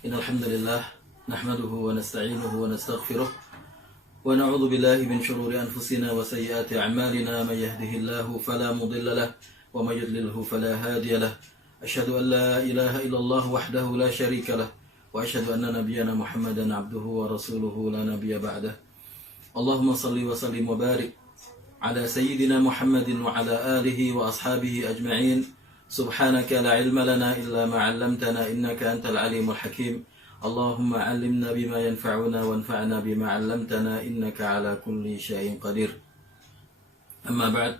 إن الحمد لله نحمده ونستعينه ونستغفره ونعوذ بالله من شرور أنفسنا وسيئات أعمالنا من يهده الله فلا مضل له ومن يضلله فلا هادي له أشهد أن لا إله إلا الله وحده لا شريك له وأشهد أن نبينا محمدا عبده ورسوله لا نبي بعده اللهم صل وسلم وبارك على سيدنا محمد وعلى آله وأصحابه أجمعين سبحانك لا علم لنا إلا ما علمتنا إنك أنت العليم الحكيم اللهم علمنا بما ينفعنا وانفعنا بما علمتنا إنك على كل شيء قدير أما بعد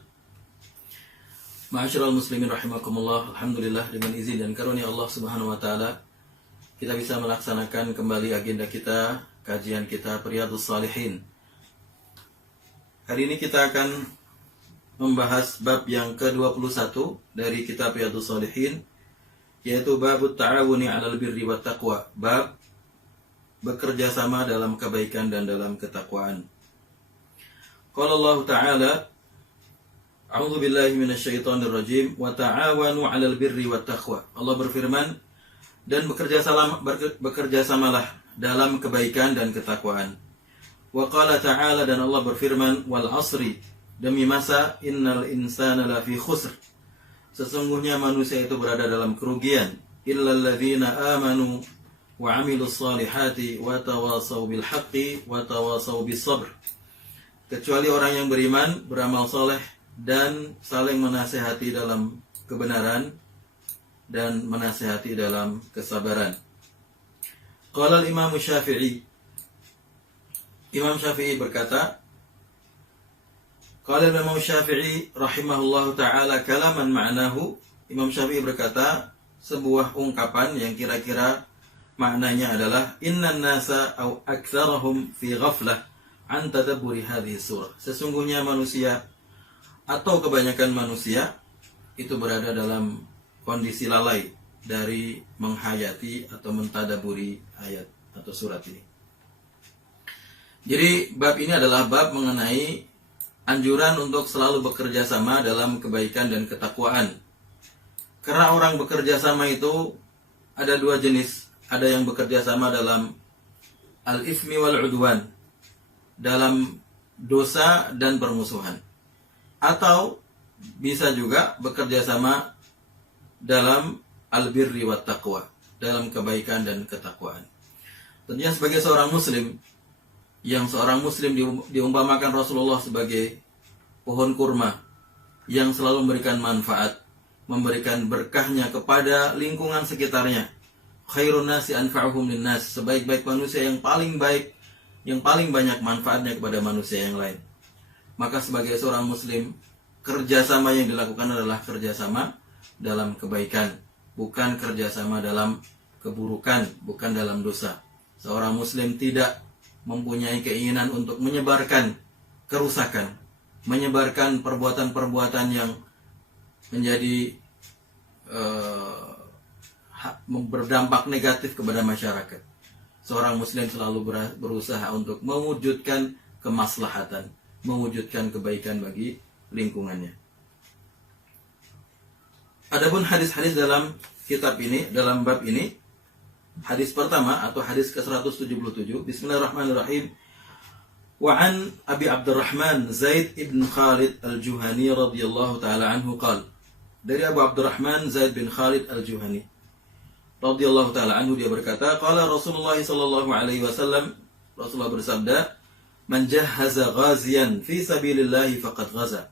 Ma'asyiral muslimin rahimakumullah. Alhamdulillah, dengan izin dan karunia Allah Subhanahu wa taala kita bisa melaksanakan kembali agenda kita, kajian kita Riyadhus Shalihin. Hari ini kita akan membahas bab yang ke-21 dari kitab Riyadhus Shalihin, yaitu babut ta'awuni 'alal birri wat taqwa, bab bekerja sama dalam kebaikan dan dalam ketakwaan. Qala Allah Ta'ala, A'udzu billahi minasyaitonir rajim, wa ta'awanu 'alal birri wat taqwa. Allah berfirman, dan bekerjasamalah dalam kebaikan dan ketakwaan. Wa qala ta'ala, dan Allah berfirman, wal 'asri, demi masa, innal insana lafi khusr. Sesungguhnya manusia itu berada dalam kerugian, illal ladzina amanu wa 'amilus shalihati wa tawasaw bil haqqi wa tawasaw bis sabr. Kecuali orang yang beriman, beramal saleh, dan saling menasihati dalam kebenaran dan menasihati dalam kesabaran. Qala al-Imam Syafi'i, Imam Syafi'i berkata, Qala Imam Syafi'i rahimahullahu ta'ala kalaman ma'nahu. Imam Syafi'i berkata sebuah ungkapan yang kira-kira maknanya adalah innan nasa au aktsarahum fi ghaflah an tadabburi hadhihi surah. Sesungguhnya manusia atau kebanyakan manusia itu berada dalam kondisi lalai dari menghayati atau mentadaburi ayat atau surat ini. Jadi bab ini adalah bab mengenai anjuran untuk selalu bekerja sama dalam kebaikan dan ketakwaan. Karena orang bekerja sama itu ada dua jenis. Ada yang bekerja sama dalam al-ithmi wal-udwan, dalam dosa dan permusuhan. Atau bisa juga bekerja sama dalam al-birri wat taqwa, dalam kebaikan dan ketakwaan. Tentunya sebagai seorang muslim, yang seorang muslim diumpamakan Rasulullah sebagai pohon kurma yang selalu memberikan manfaat, memberikan berkahnya kepada lingkungan sekitarnya. Khairun nasi anfa'uhum linnas, sebaik-baik manusia yang paling baik, yang paling banyak manfaatnya kepada manusia yang lain. Maka sebagai seorang muslim, kerjasama yang dilakukan adalah kerjasama dalam kebaikan, bukan kerjasama dalam keburukan, bukan dalam dosa. Seorang muslim tidak mempunyai keinginan untuk menyebarkan kerusakan, menyebarkan perbuatan-perbuatan yang menjadi berdampak negatif kepada masyarakat. Seorang muslim selalu berusaha untuk mewujudkan kemaslahatan, mewujudkan kebaikan bagi lingkungannya. Adapun hadis-hadis dalam kitab ini, dalam bab ini, hadis pertama atau hadis ke-177, Bismillahirrahmanirrahim. Wa an Abi Abdurrahman Zaid ibn Khalid al-Juhani radhiyallahu taala anhu qala. Dari Abu Abdurrahman Zaid bin Khalid al-Juhani radhiyallahu taala anhu, dia berkata, qala Rasulullah sallallahu alaihi wasallam, Rasulullah bersabda, man jahhaza ghaziyan fi sabilillah faqad ghaza.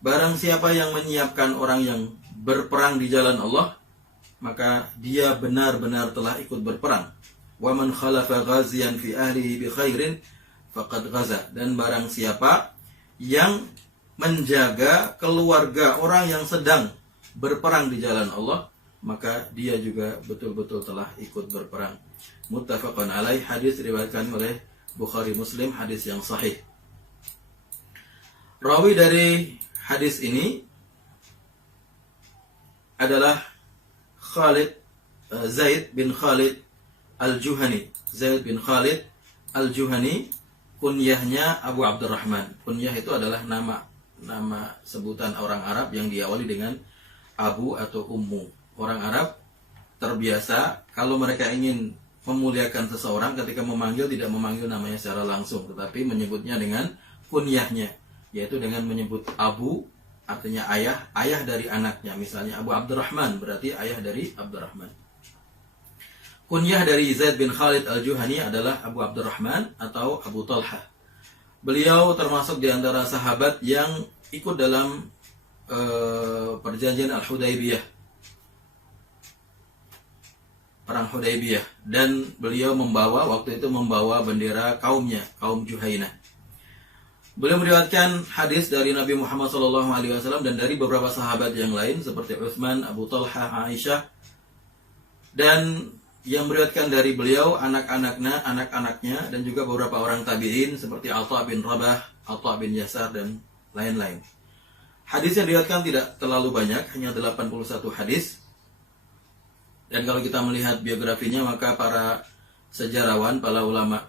Barang siapa yang menyiapkan orang yang berperang di jalan Allah, maka dia benar-benar telah ikut berperang. Wa man khalafa ghaziyan fi ahlihi bi khairin faqad ghaza. Dan barang siapa yang menjaga keluarga orang yang sedang berperang di jalan Allah, maka dia juga betul-betul telah ikut berperang. Muttafaqun alaih, hadis diriwayatkan oleh Bukhari Muslim, hadis yang sahih. Rawi dari hadis ini adalah Zaid bin Khalid al-Juhani. Zaid bin Khalid al-Juhani, kunyahnya Abu Abdurrahman. Kunyah itu adalah nama sebutan orang Arab yang diawali dengan Abu atau Ummu. Orang Arab terbiasa kalau mereka ingin memuliakan seseorang ketika memanggil tidak memanggil namanya secara langsung, tetapi menyebutnya dengan kunyahnya, yaitu dengan menyebut Abu, artinya ayah, ayah dari anaknya. Misalnya Abu Abdurrahman berarti ayah dari Abdurrahman. Kunyah dari Zaid bin Khalid al-Juhani adalah Abu Abdurrahman atau Abu Talha. Beliau termasuk di antara sahabat yang ikut dalam perjanjian Al-Hudaybiyah, perang Hudaybiyah, dan beliau waktu itu membawa bendera kaumnya, kaum Juhainah. Beliau meriwayatkan hadis dari Nabi Muhammad SAW dan dari beberapa sahabat yang lain seperti Utsman, Abu Talha, Aisyah, dan yang meriwayatkan dari beliau anak-anaknya dan juga beberapa orang tabi'in seperti Atha bin Rabah, Atha bin Yasar, dan lain-lain. Hadis yang diriwayatkan tidak terlalu banyak, hanya 81 hadis. Dan kalau kita melihat biografinya, maka para sejarawan, para ulama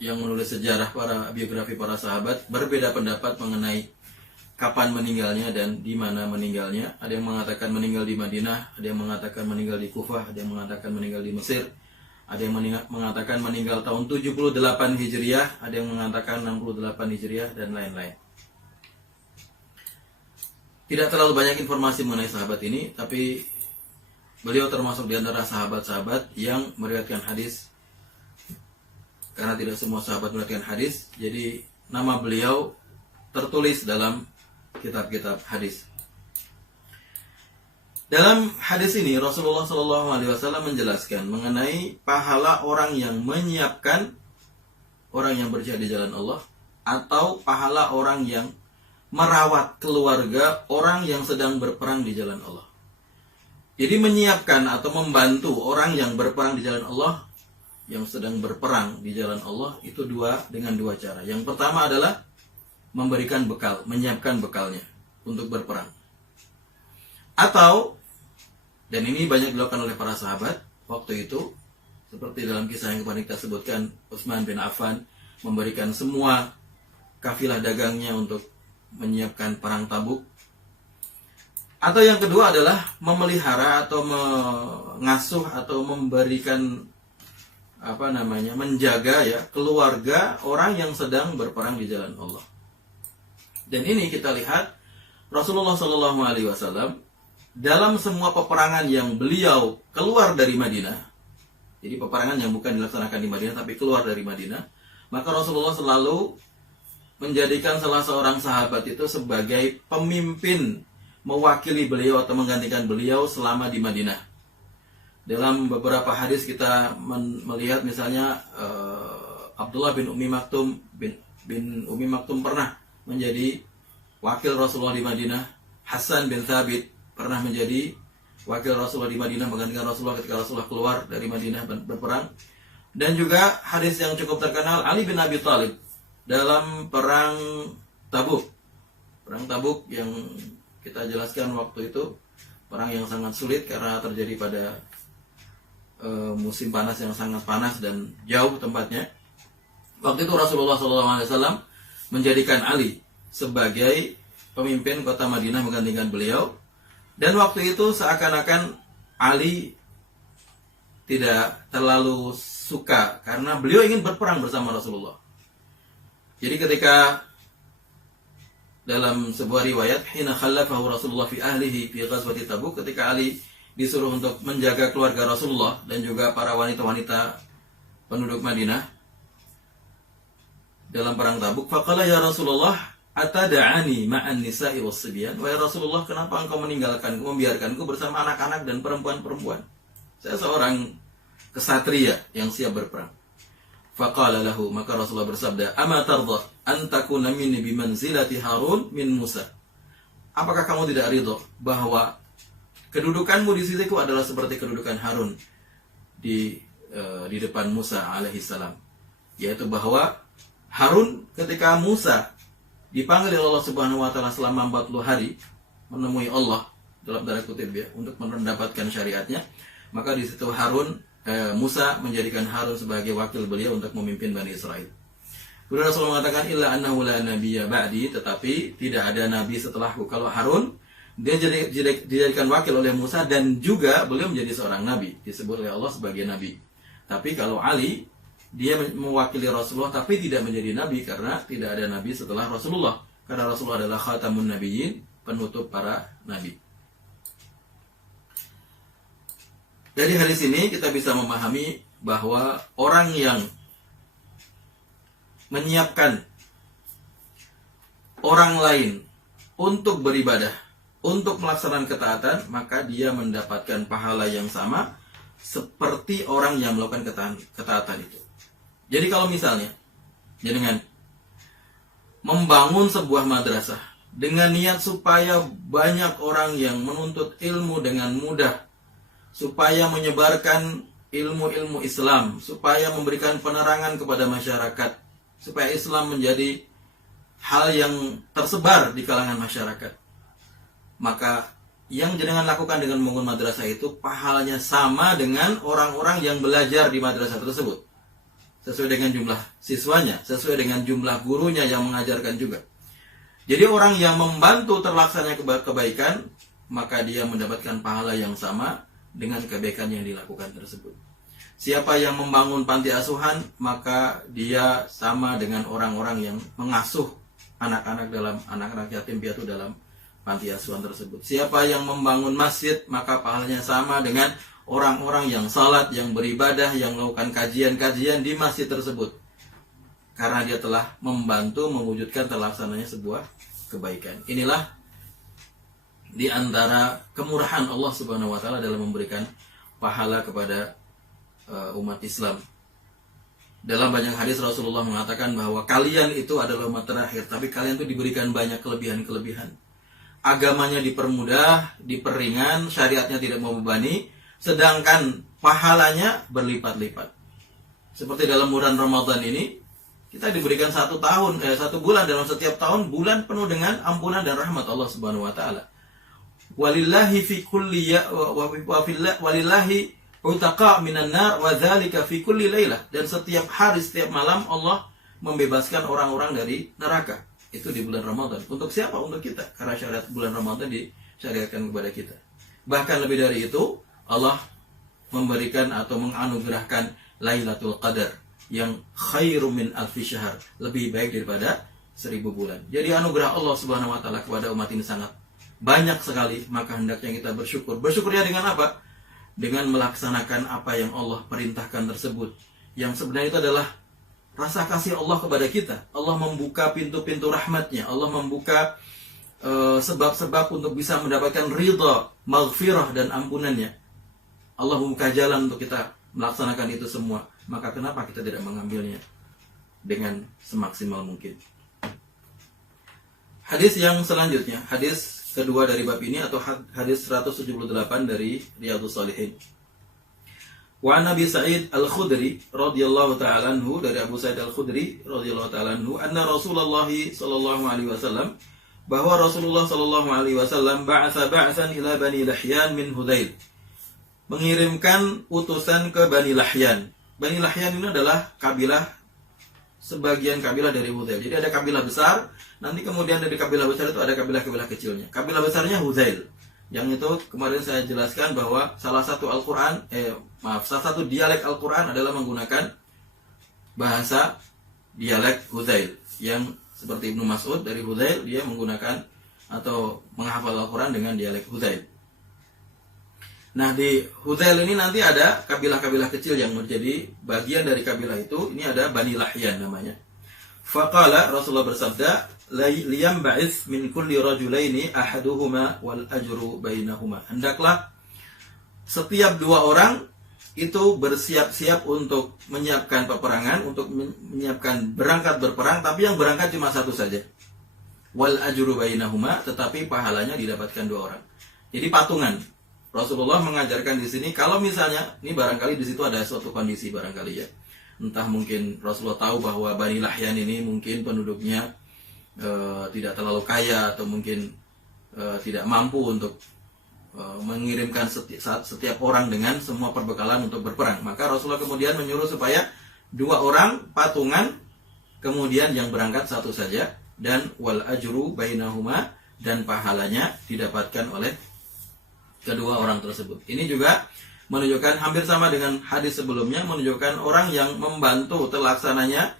yang menulis sejarah biografi para sahabat berbeda pendapat mengenai kapan meninggalnya dan di mana meninggalnya. Ada yang mengatakan meninggal di Madinah, ada yang mengatakan meninggal di Kufah, ada yang mengatakan meninggal di Mesir, ada yang mengatakan meninggal tahun 78 Hijriah, ada yang mengatakan 68 Hijriah, dan lain-lain. Tidak terlalu banyak informasi mengenai sahabat ini, tapi beliau termasuk di antara sahabat-sahabat yang meriwayatkan hadis. Karena tidak semua sahabat meriwayatkan hadis, jadi nama beliau tertulis dalam kitab-kitab hadis. Dalam hadis ini Rasulullah SAW menjelaskan mengenai pahala orang yang menyiapkan orang yang berjihad di jalan Allah, atau pahala orang yang merawat keluarga orang yang sedang berperang di jalan Allah. Jadi menyiapkan atau membantu orang yang berperang di jalan Allah, yang sedang berperang di jalan Allah, itu dengan dua cara. Yang pertama adalah memberikan bekal, menyiapkan bekalnya untuk berperang. Atau, dan ini banyak dilakukan oleh para sahabat waktu itu, seperti dalam kisah yang kemarin kita sebutkan, Utsman bin Affan memberikan semua kafilah dagangnya untuk menyiapkan perang Tabuk. Atau yang kedua adalah memelihara atau mengasuh atau memberikan menjaga keluarga orang yang sedang berperang di jalan Allah. Dan ini kita lihat Rasulullah SAW dalam semua peperangan yang beliau keluar dari Madinah. Jadi peperangan yang bukan dilaksanakan di Madinah tapi keluar dari Madinah, maka Rasulullah selalu menjadikan salah seorang sahabat itu sebagai pemimpin, mewakili beliau atau menggantikan beliau selama di Madinah. Dalam beberapa hadis kita melihat misalnya Abdullah bin Ummi Maktum bin Ummi Maktum pernah menjadi wakil Rasulullah di Madinah. Hasan bin Thabit pernah menjadi wakil Rasulullah di Madinah, menggantikan Rasulullah ketika Rasulullah keluar dari Madinah berperang. Dan juga hadis yang cukup terkenal, Ali bin Abi Thalib dalam perang Tabuk. Perang Tabuk yang kita jelaskan waktu itu perang yang sangat sulit karena terjadi pada musim panas yang sangat panas dan jauh tempatnya. Waktu itu Rasulullah SAW menjadikan Ali sebagai pemimpin kota Madinah, menggantikan beliau. Dan waktu itu seakan-akan Ali tidak terlalu suka karena beliau ingin berperang bersama Rasulullah. Jadi ketika dalam sebuah riwayat, hina khallafahu Rasulullah fi ahlihi fi ghazwati Tabuk, ketika Ali disuruh untuk menjaga keluarga Rasulullah dan juga para wanita-wanita penduduk Madinah dalam perang Tabuk, faqala ya Rasulullah atada'ani ma'an nisa'i was-sibyan, wahai Rasulullah, kenapa engkau membiarkanku bersama anak-anak dan perempuan-perempuan? Saya seorang kesatria yang siap berperang. Faqala lahu, maka Rasulullah bersabda, ama tardha an takuna minni bimanzilati Harun min Musa. Apakah kamu tidak ridho bahwa kedudukanmu di sisiku adalah seperti kedudukan Harun di depan Musa alaihissalam, yaitu bahwa Harun ketika Musa dipanggil oleh Allah Subhanahu wa taala selama 40 hari menemui Allah dalam tanda kutip untuk mendapatkan syariatnya, maka di situ Musa menjadikan Harun sebagai wakil beliau untuk memimpin Bani Israel. Kemudian Rasulullah mengatakan illa annahu la nabiyya ba'di, tetapi tidak ada nabi setelahku. Kalau Harun Dia dijadikan wakil oleh Musa dan juga beliau menjadi seorang nabi, disebut oleh Allah sebagai nabi. Tapi kalau Ali, dia mewakili Rasulullah tapi tidak menjadi nabi karena tidak ada nabi setelah Rasulullah. Karena Rasulullah adalah khatamun nabiyyin, penutup para nabi. Dari hadis ini kita bisa memahami bahwa orang yang menyiapkan orang lain untuk beribadah, untuk melaksanakan ketaatan, maka dia mendapatkan pahala yang sama seperti orang yang melakukan ketaatan itu. Jadi kalau misalnya dengan membangun sebuah madrasah dengan niat supaya banyak orang yang menuntut ilmu dengan mudah, supaya menyebarkan ilmu-ilmu Islam, supaya memberikan penerangan kepada masyarakat, supaya Islam menjadi hal yang tersebar di kalangan masyarakat, maka yang jenengan lakukan dengan membangun madrasah itu pahalanya sama dengan orang-orang yang belajar di madrasah tersebut, sesuai dengan jumlah siswanya, sesuai dengan jumlah gurunya yang mengajarkan juga. Jadi orang yang membantu terlaksananya kebaikan, maka dia mendapatkan pahala yang sama dengan kebaikan yang dilakukan tersebut. Siapa yang membangun panti asuhan, maka dia sama dengan orang-orang yang mengasuh anak-anak yatim piatu dalam panti asuhan tersebut. Siapa yang membangun masjid, maka pahalanya sama dengan orang-orang yang salat, yang beribadah, yang melakukan kajian-kajian di masjid tersebut. Karena dia telah membantu mewujudkan terlaksananya sebuah kebaikan. Inilah di antara kemurahan Allah Subhanahu wa taala dalam memberikan pahala kepada umat Islam. Dalam banyak hadis Rasulullah mengatakan bahwa kalian itu adalah umat terakhir, tapi kalian itu diberikan banyak kelebihan-kelebihan. Agamanya dipermudah, diperingan, syariatnya tidak membebani, sedangkan pahalanya berlipat-lipat. Seperti dalam bulan Ramadan ini, kita diberikan 1 bulan dalam setiap tahun, bulan penuh dengan ampunan dan rahmat Allah Subhanahu wa taala. Walillahi fi kulli walillahi utaqa minan nar wa dzalika fi kulli lailah, dan setiap hari setiap malam Allah membebaskan orang-orang dari neraka. Itu di bulan Ramadan. Untuk siapa? Untuk kita, karena syariat bulan Ramadan disyariatkan kepada kita. Bahkan lebih dari itu, Allah memberikan atau menganugerahkan Lailatul Qadar yang khairum min alfi syahr, lebih baik daripada 1000 bulan. Jadi anugerah Allah Subhanahu wa taala kepada umat ini sangat banyak sekali, maka hendaknya kita bersyukur. Bersyukurnya dengan apa? Dengan melaksanakan apa yang Allah perintahkan tersebut, yang sebenarnya itu adalah rasa kasih Allah kepada kita. Allah membuka pintu-pintu rahmatnya, Allah membuka sebab-sebab untuk bisa mendapatkan ridha, maghfirah dan ampunannya. Allah membuka jalan untuk kita melaksanakan itu semua. Maka kenapa kita tidak mengambilnya dengan semaksimal mungkin? Hadis yang selanjutnya, hadis kedua dari bab ini atau hadis 178 dari Riyadhus Shalihin. Wa Nabi Sa'id Al-Khudri radhiyallahu ta'ala anhu, dari Abu Sa'id Al-Khudri radhiyallahu ta'ala anhu, anna Rasulullah sallallahu alaihi wasallam, bahwa Rasulullah sallallahu alaihi wasallam ba'atsa ba'san ila Bani Lahyan min Hudayl, mengirimkan utusan ke Bani Lahyan. Bani Lahyan ini adalah kabilah, sebagian kabilah dari Hudayl. Jadi ada kabilah besar, nanti kemudian dari kabilah besar itu ada kabilah-kabilah kecilnya. Kabilah besarnya Hudayl, yang itu kemarin saya jelaskan bahwa salah satu dialek Al-Quran adalah menggunakan bahasa dialek Hudayl. Yang seperti Ibnu Mas'ud dari Hudayl, dia menggunakan atau menghafal Al-Quran dengan dialek Hudayl. Nah, di Hudayl ini nanti ada kabilah-kabilah kecil yang menjadi bagian dari kabilah itu. Ini ada Bani Lahyan namanya. Faqala, Rasulullah bersabda, liyam ba'ith min kulli rajulaini ahaduhuma wal ajru bainahuma. Hendaklah setiap 2 orang itu bersiap-siap untuk menyiapkan peperangan, untuk menyiapkan berangkat berperang, tapi yang berangkat cuma 1 saja. Wal ajru bainahuma, tetapi pahalanya didapatkan 2 orang. Jadi patungan. Rasulullah mengajarkan di sini, kalau misalnya ini barangkali di situ ada suatu kondisi barangkali ya. Entah mungkin Rasulullah tahu bahwa Bani Lahyan ini mungkin penduduknya tidak terlalu kaya, atau mungkin tidak mampu untuk mengirimkan setiap orang dengan semua perbekalan untuk berperang. Maka Rasulullah kemudian menyuruh supaya 2 orang patungan, kemudian yang berangkat 1 saja, dan wal ajru bainahuma, dan pahalanya didapatkan oleh kedua orang tersebut. Ini juga menunjukkan hampir sama dengan hadis sebelumnya, menunjukkan orang yang membantu terlaksananya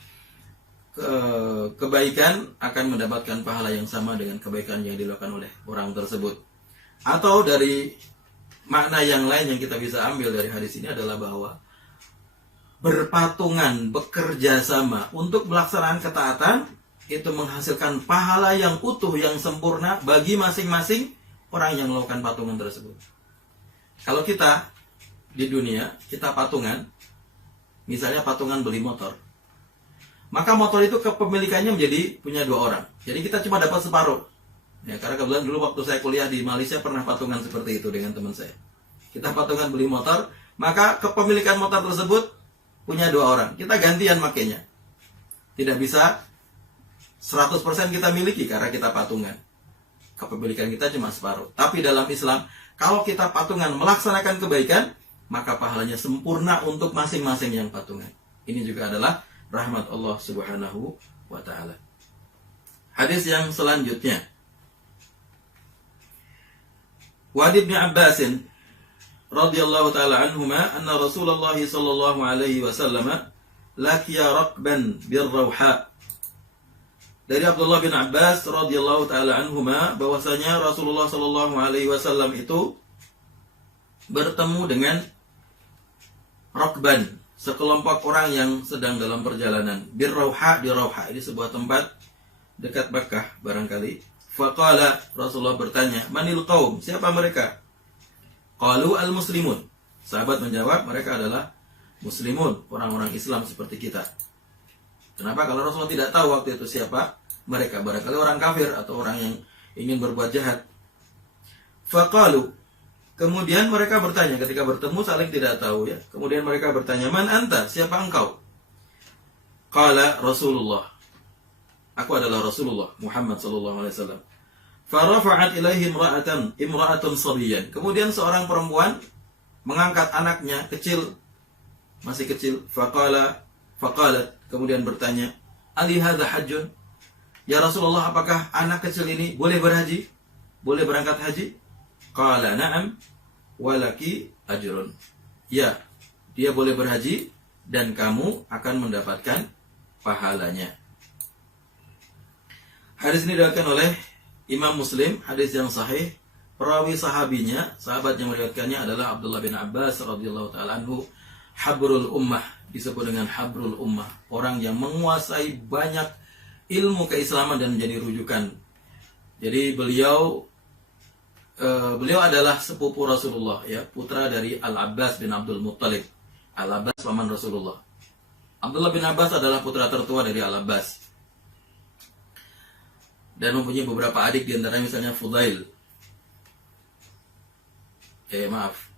kebaikan akan mendapatkan pahala yang sama dengan kebaikan yang dilakukan oleh orang tersebut. Atau dari makna yang lain yang kita bisa ambil dari hadis ini adalah bahwa berpatungan, bekerja sama untuk melaksanakan ketaatan itu menghasilkan pahala yang utuh, yang sempurna bagi masing-masing orang yang melakukan patungan tersebut. Kalau kita di dunia, kita patungan, misalnya patungan beli motor, maka motor itu kepemilikannya menjadi punya dua orang. Jadi kita cuma dapat separuh. Ya, karena kebetulan dulu waktu saya kuliah di Malaysia pernah patungan seperti itu dengan teman saya. Kita patungan beli motor, maka kepemilikan motor tersebut punya dua orang. Kita gantian makainya. Tidak bisa 100% kita miliki karena kita patungan. Kepemilikan kita cuma separuh. Tapi dalam Islam, kalau kita patungan melaksanakan kebaikan, maka pahalanya sempurna untuk masing-masing yang patungan. Ini juga adalah rahmat Allah Subhanahu wa ta'ala. Hadis yang selanjutnya, wa ibn Abbas radhiyallahu ta'ala anhuma anna Rasulullah sallallahu alaihi wasallam laqiya raqban birrawha. Dari Abdullah bin Abbas radhiyallahu ta'ala anhuma bahwasanya Rasulullah sallallahu alaihi wasallam itu bertemu dengan raqban, sekelompok orang yang sedang dalam perjalanan. Birrawha, di Rawha, ini sebuah tempat dekat Makkah barangkali. Faqala, Rasulullah bertanya, manil qaum, siapa mereka? Qalu al-muslimun. Sahabat menjawab, mereka adalah muslimun, orang-orang Islam seperti kita. Kenapa? Kalau Rasulullah tidak tahu waktu itu siapa mereka, barangkali orang kafir atau orang yang ingin berbuat jahat. Faqalu, kemudian mereka bertanya, ketika bertemu saling tidak tahu ya. Kemudian mereka bertanya, man anta, siapa engkau? Qala Rasulullah, aku adalah Rasulullah Muhammad sallallahu alaihi wasallam. Farafa'at ilaihi imra'atun sabiyan. Kemudian seorang perempuan mengangkat anaknya kecil, masih kecil. Faqalat, kemudian bertanya, ali hadza hajjun? Ya Rasulullah, apakah anak kecil ini boleh berhaji? Boleh berangkat haji? Qala na'am walaki ajrun. Ya, dia boleh berhaji dan kamu akan mendapatkan pahalanya. Hadis ini diriwayatkan oleh Imam Muslim, hadis yang sahih. Perawi sahabinya, sahabat yang meriwayatkannya adalah Abdullah bin Abbas radhiyallahu taala anhu, habrul ummah, disebut dengan habrul ummah, orang yang menguasai banyak ilmu keislaman dan menjadi rujukan. Jadi beliau adalah sepupu Rasulullah, ya, putra dari Al-Abbas bin Abdul Muttalib. Al-Abbas paman Rasulullah. Abdullah bin Abbas adalah putra tertua dari Al-Abbas dan mempunyai beberapa adik, di antaranya misalnya Fudail.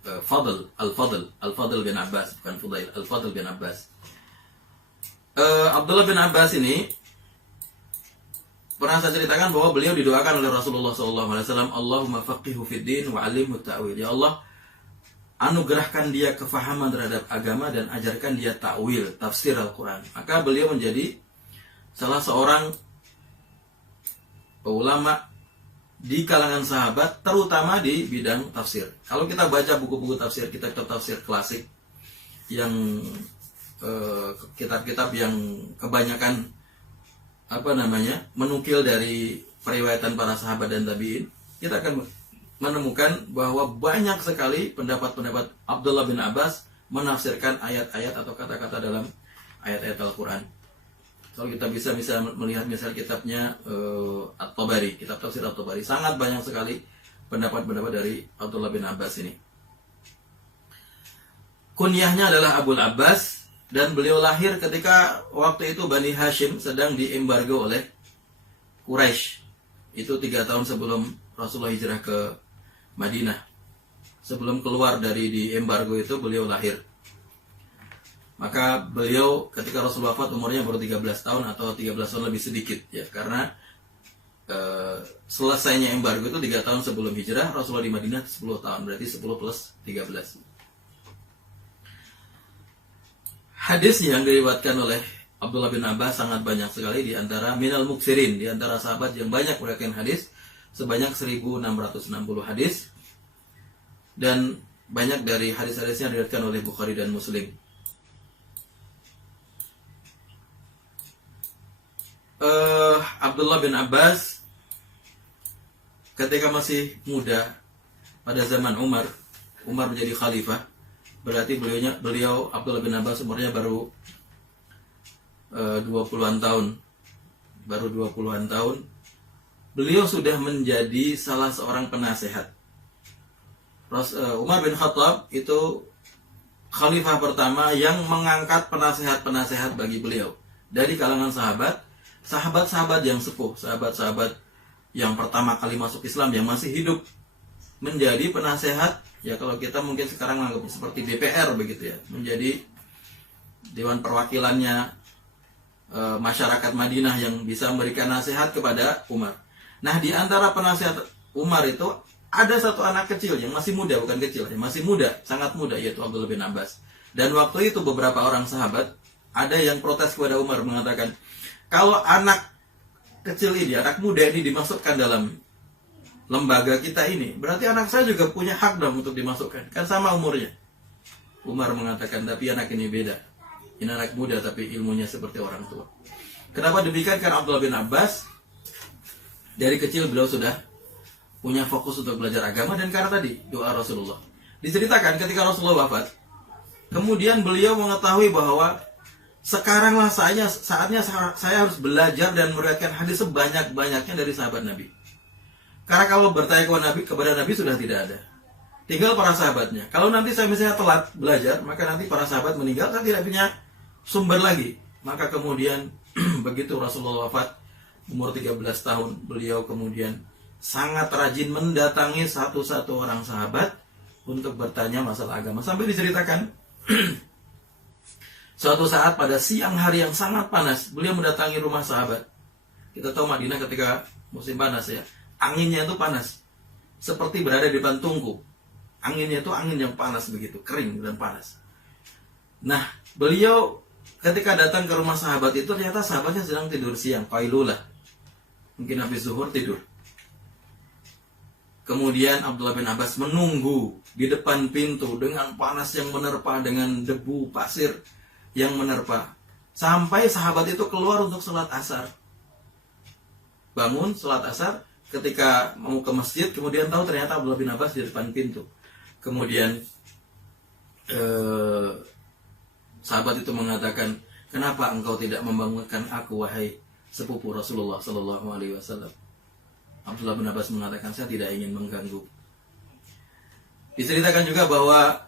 Al-Fadl bin Abbas, bukan Fudail, Al-Fadl bin Abbas. Abdullah bin Abbas ini pernah saya ceritakan bahwa beliau didoakan oleh Rasulullah SAW, Allahumma faqihu fid din wa 'allimhu ta'wil. Ya Allah, anugerahkan dia kefahaman terhadap agama dan ajarkan dia ta'wil, tafsir Al-Quran. Maka beliau menjadi salah seorang ulama di kalangan sahabat, terutama di bidang tafsir. Kalau kita baca buku-buku tafsir, kitab-kitab tafsir klasik, yang kitab-kitab yang kebanyakan menukil dari periwayatan para sahabat dan tabi'in, kita akan menemukan bahwa banyak sekali pendapat-pendapat Abdullah bin Abbas menafsirkan ayat-ayat atau kata-kata dalam ayat-ayat Al-Quran. Kalau kita bisa melihat misal kitabnya At-Tabari, kitab tafsir At-Tabari, sangat banyak sekali pendapat-pendapat dari Abdullah bin Abbas ini. Kunyahnya adalah Abul Abbas, dan beliau lahir ketika waktu itu Bani Hashim sedang diembargo oleh Quraisy. Itu 3 tahun sebelum Rasulullah hijrah ke Madinah. Sebelum keluar dari diembargo itu beliau lahir. Maka beliau ketika Rasulullah wafat umurnya baru 13 tahun atau 13 tahun lebih sedikit, ya, karena selesainya embargo itu 3 tahun sebelum hijrah, Rasulullah di Madinah 10 tahun, berarti 10 plus 13. Hadis yang diriwayatkan oleh Abdullah bin Abbas sangat banyak sekali, di antara minal muksirin, di antara sahabat yang banyak meriwayatkan hadis. sebanyak 1660 hadis, dan banyak dari hadis-hadisnya diriwayatkan oleh Bukhari dan Muslim. Abdullah bin Abbas ketika masih muda pada zaman Umar menjadi khalifah, berarti beliau Abdullah bin Abbas umurnya baru 20-an tahun. Baru 20-an tahun beliau sudah menjadi salah seorang penasehat. Umar bin Khattab itu khalifah pertama yang mengangkat penasehat-penasehat bagi beliau dari kalangan sahabat-sahabat yang sepuh, sahabat-sahabat yang pertama kali masuk Islam yang masih hidup, menjadi penasehat. Ya kalau kita mungkin sekarang menganggap seperti DPR begitu ya, menjadi dewan perwakilannya masyarakat Madinah yang bisa memberikan nasihat kepada Umar. Nah, di antara penasehat Umar itu ada satu anak kecil yang masih muda, bukan kecil, masih muda, sangat muda, yaitu Abdullah bin Abbas. Dan waktu itu beberapa orang sahabat ada yang protes kepada Umar, mengatakan, kalau anak kecil ini, anak muda ini dimasukkan dalam lembaga kita ini, berarti anak saya juga punya hak dong untuk dimasukkan, kan sama umurnya. Umar mengatakan, tapi anak ini beda. Ini anak muda tapi ilmunya seperti orang tua. Kenapa demikian? Karena Abdullah bin Abbas dari kecil beliau sudah punya fokus untuk belajar agama, dan karena tadi doa Rasulullah. Diceritakan ketika Rasulullah wafat, kemudian beliau mengetahui bahwa sekaranglah saatnya saya harus belajar dan meriwayatkan hadis sebanyak-banyaknya dari sahabat Nabi. Karena kalau bertanya kepada Nabi sudah tidak ada. Tinggal para sahabatnya. Kalau nanti saya misalnya telat belajar, maka nanti para sahabat meninggal, saya tidak punya sumber lagi. Maka kemudian begitu Rasulullah wafat umur 13 tahun, beliau kemudian sangat rajin mendatangi satu-satu orang sahabat untuk bertanya masalah agama. Sampai diceritakan suatu saat pada siang hari yang sangat panas, beliau mendatangi rumah sahabat. Kita tahu Madinah ketika musim panas ya, anginnya itu panas, seperti berada di depan tungku. Anginnya itu angin yang panas begitu, kering dan panas. Nah, beliau ketika datang ke rumah sahabat itu, ternyata sahabatnya sedang tidur siang, qailulah. Mungkin habis zuhur tidur. Kemudian Abdullah bin Abbas menunggu di depan pintu dengan panas yang menerpa, dengan debu pasir yang menerpa, sampai sahabat itu keluar untuk sholat asar. Bangun sholat asar, ketika mau ke masjid, kemudian tahu ternyata Abdullah bin Abbas di depan pintu. Kemudian sahabat itu mengatakan, kenapa engkau tidak membangunkan aku, wahai sepupu Rasulullah Sallallahu Alaihi Wasallam? Abdullah bin Abbas mengatakan, saya tidak ingin mengganggu. Diceritakan juga bahwa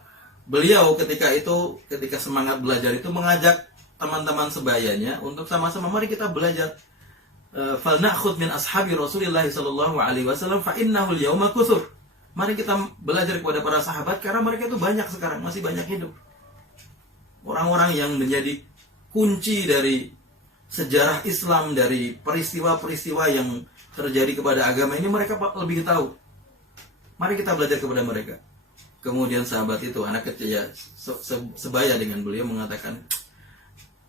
beliau ketika semangat belajar itu mengajak teman-teman sebayanya untuk sama-sama, mari kita belajar. Falna'khud min ashabi Rasulillah Sallallahu Alaihi Wasallam fa innahu al-yawma kuthur. Mari kita belajar kepada para sahabat karena mereka itu banyak sekarang, masih banyak hidup. Orang-orang yang menjadi kunci dari sejarah Islam, dari peristiwa-peristiwa yang terjadi kepada agama ini, mereka lebih tahu. Mari kita belajar kepada mereka. Kemudian sahabat itu, anak kecil ya, sebaya dengan beliau, mengatakan,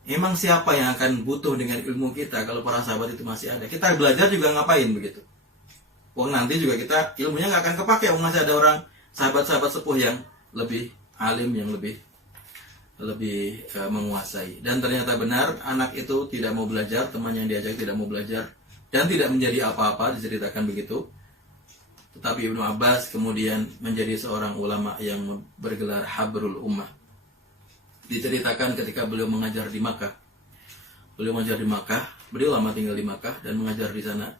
emang siapa yang akan butuh dengan ilmu kita kalau para sahabat itu masih ada? Kita belajar juga ngapain begitu? Wong nanti juga kita ilmunya nggak akan kepake. Wong masih ada orang sahabat-sahabat sepuh yang lebih alim, yang lebih menguasai. Dan ternyata benar, anak itu tidak mau belajar, teman yang diajak tidak mau belajar, dan tidak menjadi apa-apa, diceritakan begitu. Tetapi Ibnu Abbas kemudian menjadi seorang ulama yang bergelar Habrul Ummah. Diceritakan ketika beliau mengajar di Makkah. Beliau mengajar di Makkah, beliau lama tinggal di Makkah dan mengajar di sana.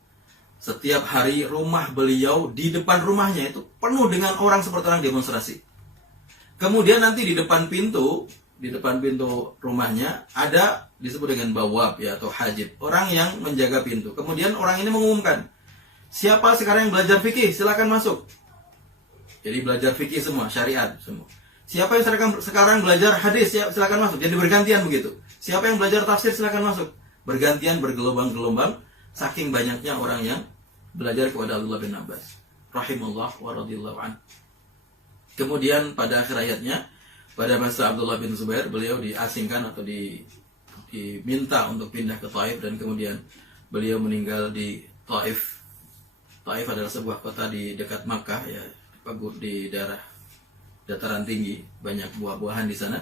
Setiap hari rumah beliau, di depan rumahnya itu penuh dengan orang seperti orang demonstrasi. Kemudian nanti di depan pintu rumahnya ada disebut dengan bawab ya, atau hajib, orang yang menjaga pintu. Kemudian orang ini mengumumkan, siapa sekarang yang belajar fikih silakan masuk. Jadi belajar fikih semua, syariat semua. Siapa yang sekarang belajar hadis silakan masuk. Jadi bergantian begitu. Siapa yang belajar tafsir silakan masuk. Bergantian, bergelombang-gelombang, saking banyaknya orang yang belajar kepada Abdullah bin Abbas rahimahullah wa radhiyallahu an. Kemudian pada akhir hayatnya, pada masa Abdullah bin Zubair, beliau diasingkan atau diminta untuk pindah ke Taif, dan kemudian beliau meninggal di Taif Taif adalah sebuah kota di dekat Makkah ya, di daerah dataran tinggi, banyak buah-buahan di sana.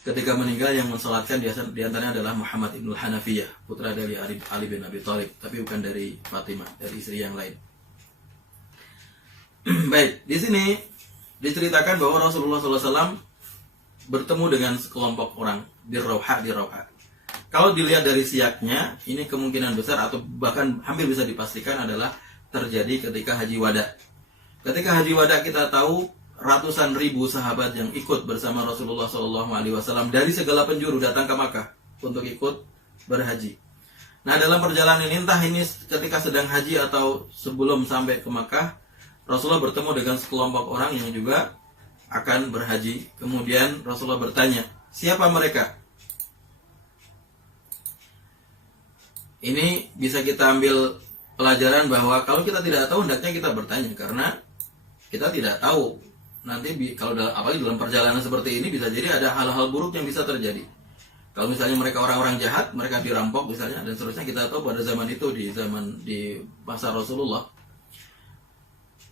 Ketika meninggal yang mensolatkan di antaranya adalah Muhammad ibn Hanafiyah, putra dari Ali bin Abi Thalib, tapi bukan dari Fatimah, dari istri yang lain. Baik, di sini diceritakan bahwa Rasulullah SAW bertemu dengan sekelompok orang di Rauha. Kalau dilihat dari siaknya, ini kemungkinan besar atau bahkan hampir bisa dipastikan adalah terjadi ketika Haji Wada. Ketika Haji Wada kita tahu ratusan ribu sahabat yang ikut bersama Rasulullah SAW dari segala penjuru datang ke Makkah untuk ikut berhaji. Nah, dalam perjalanan ini, entah ini ketika sedang haji atau sebelum sampai ke Makkah, Rasulullah bertemu dengan sekelompok orang yang juga akan berhaji. Kemudian Rasulullah bertanya, siapa mereka? Ini bisa kita ambil pelajaran bahwa kalau kita tidak tahu, hendaknya kita bertanya, karena kita tidak tahu nanti kalau apalagi dalam perjalanan seperti ini bisa jadi ada hal-hal buruk yang bisa terjadi. Kalau misalnya mereka orang-orang jahat, mereka dirampok misalnya dan seterusnya, kita tahu pada zaman itu di masa Rasulullah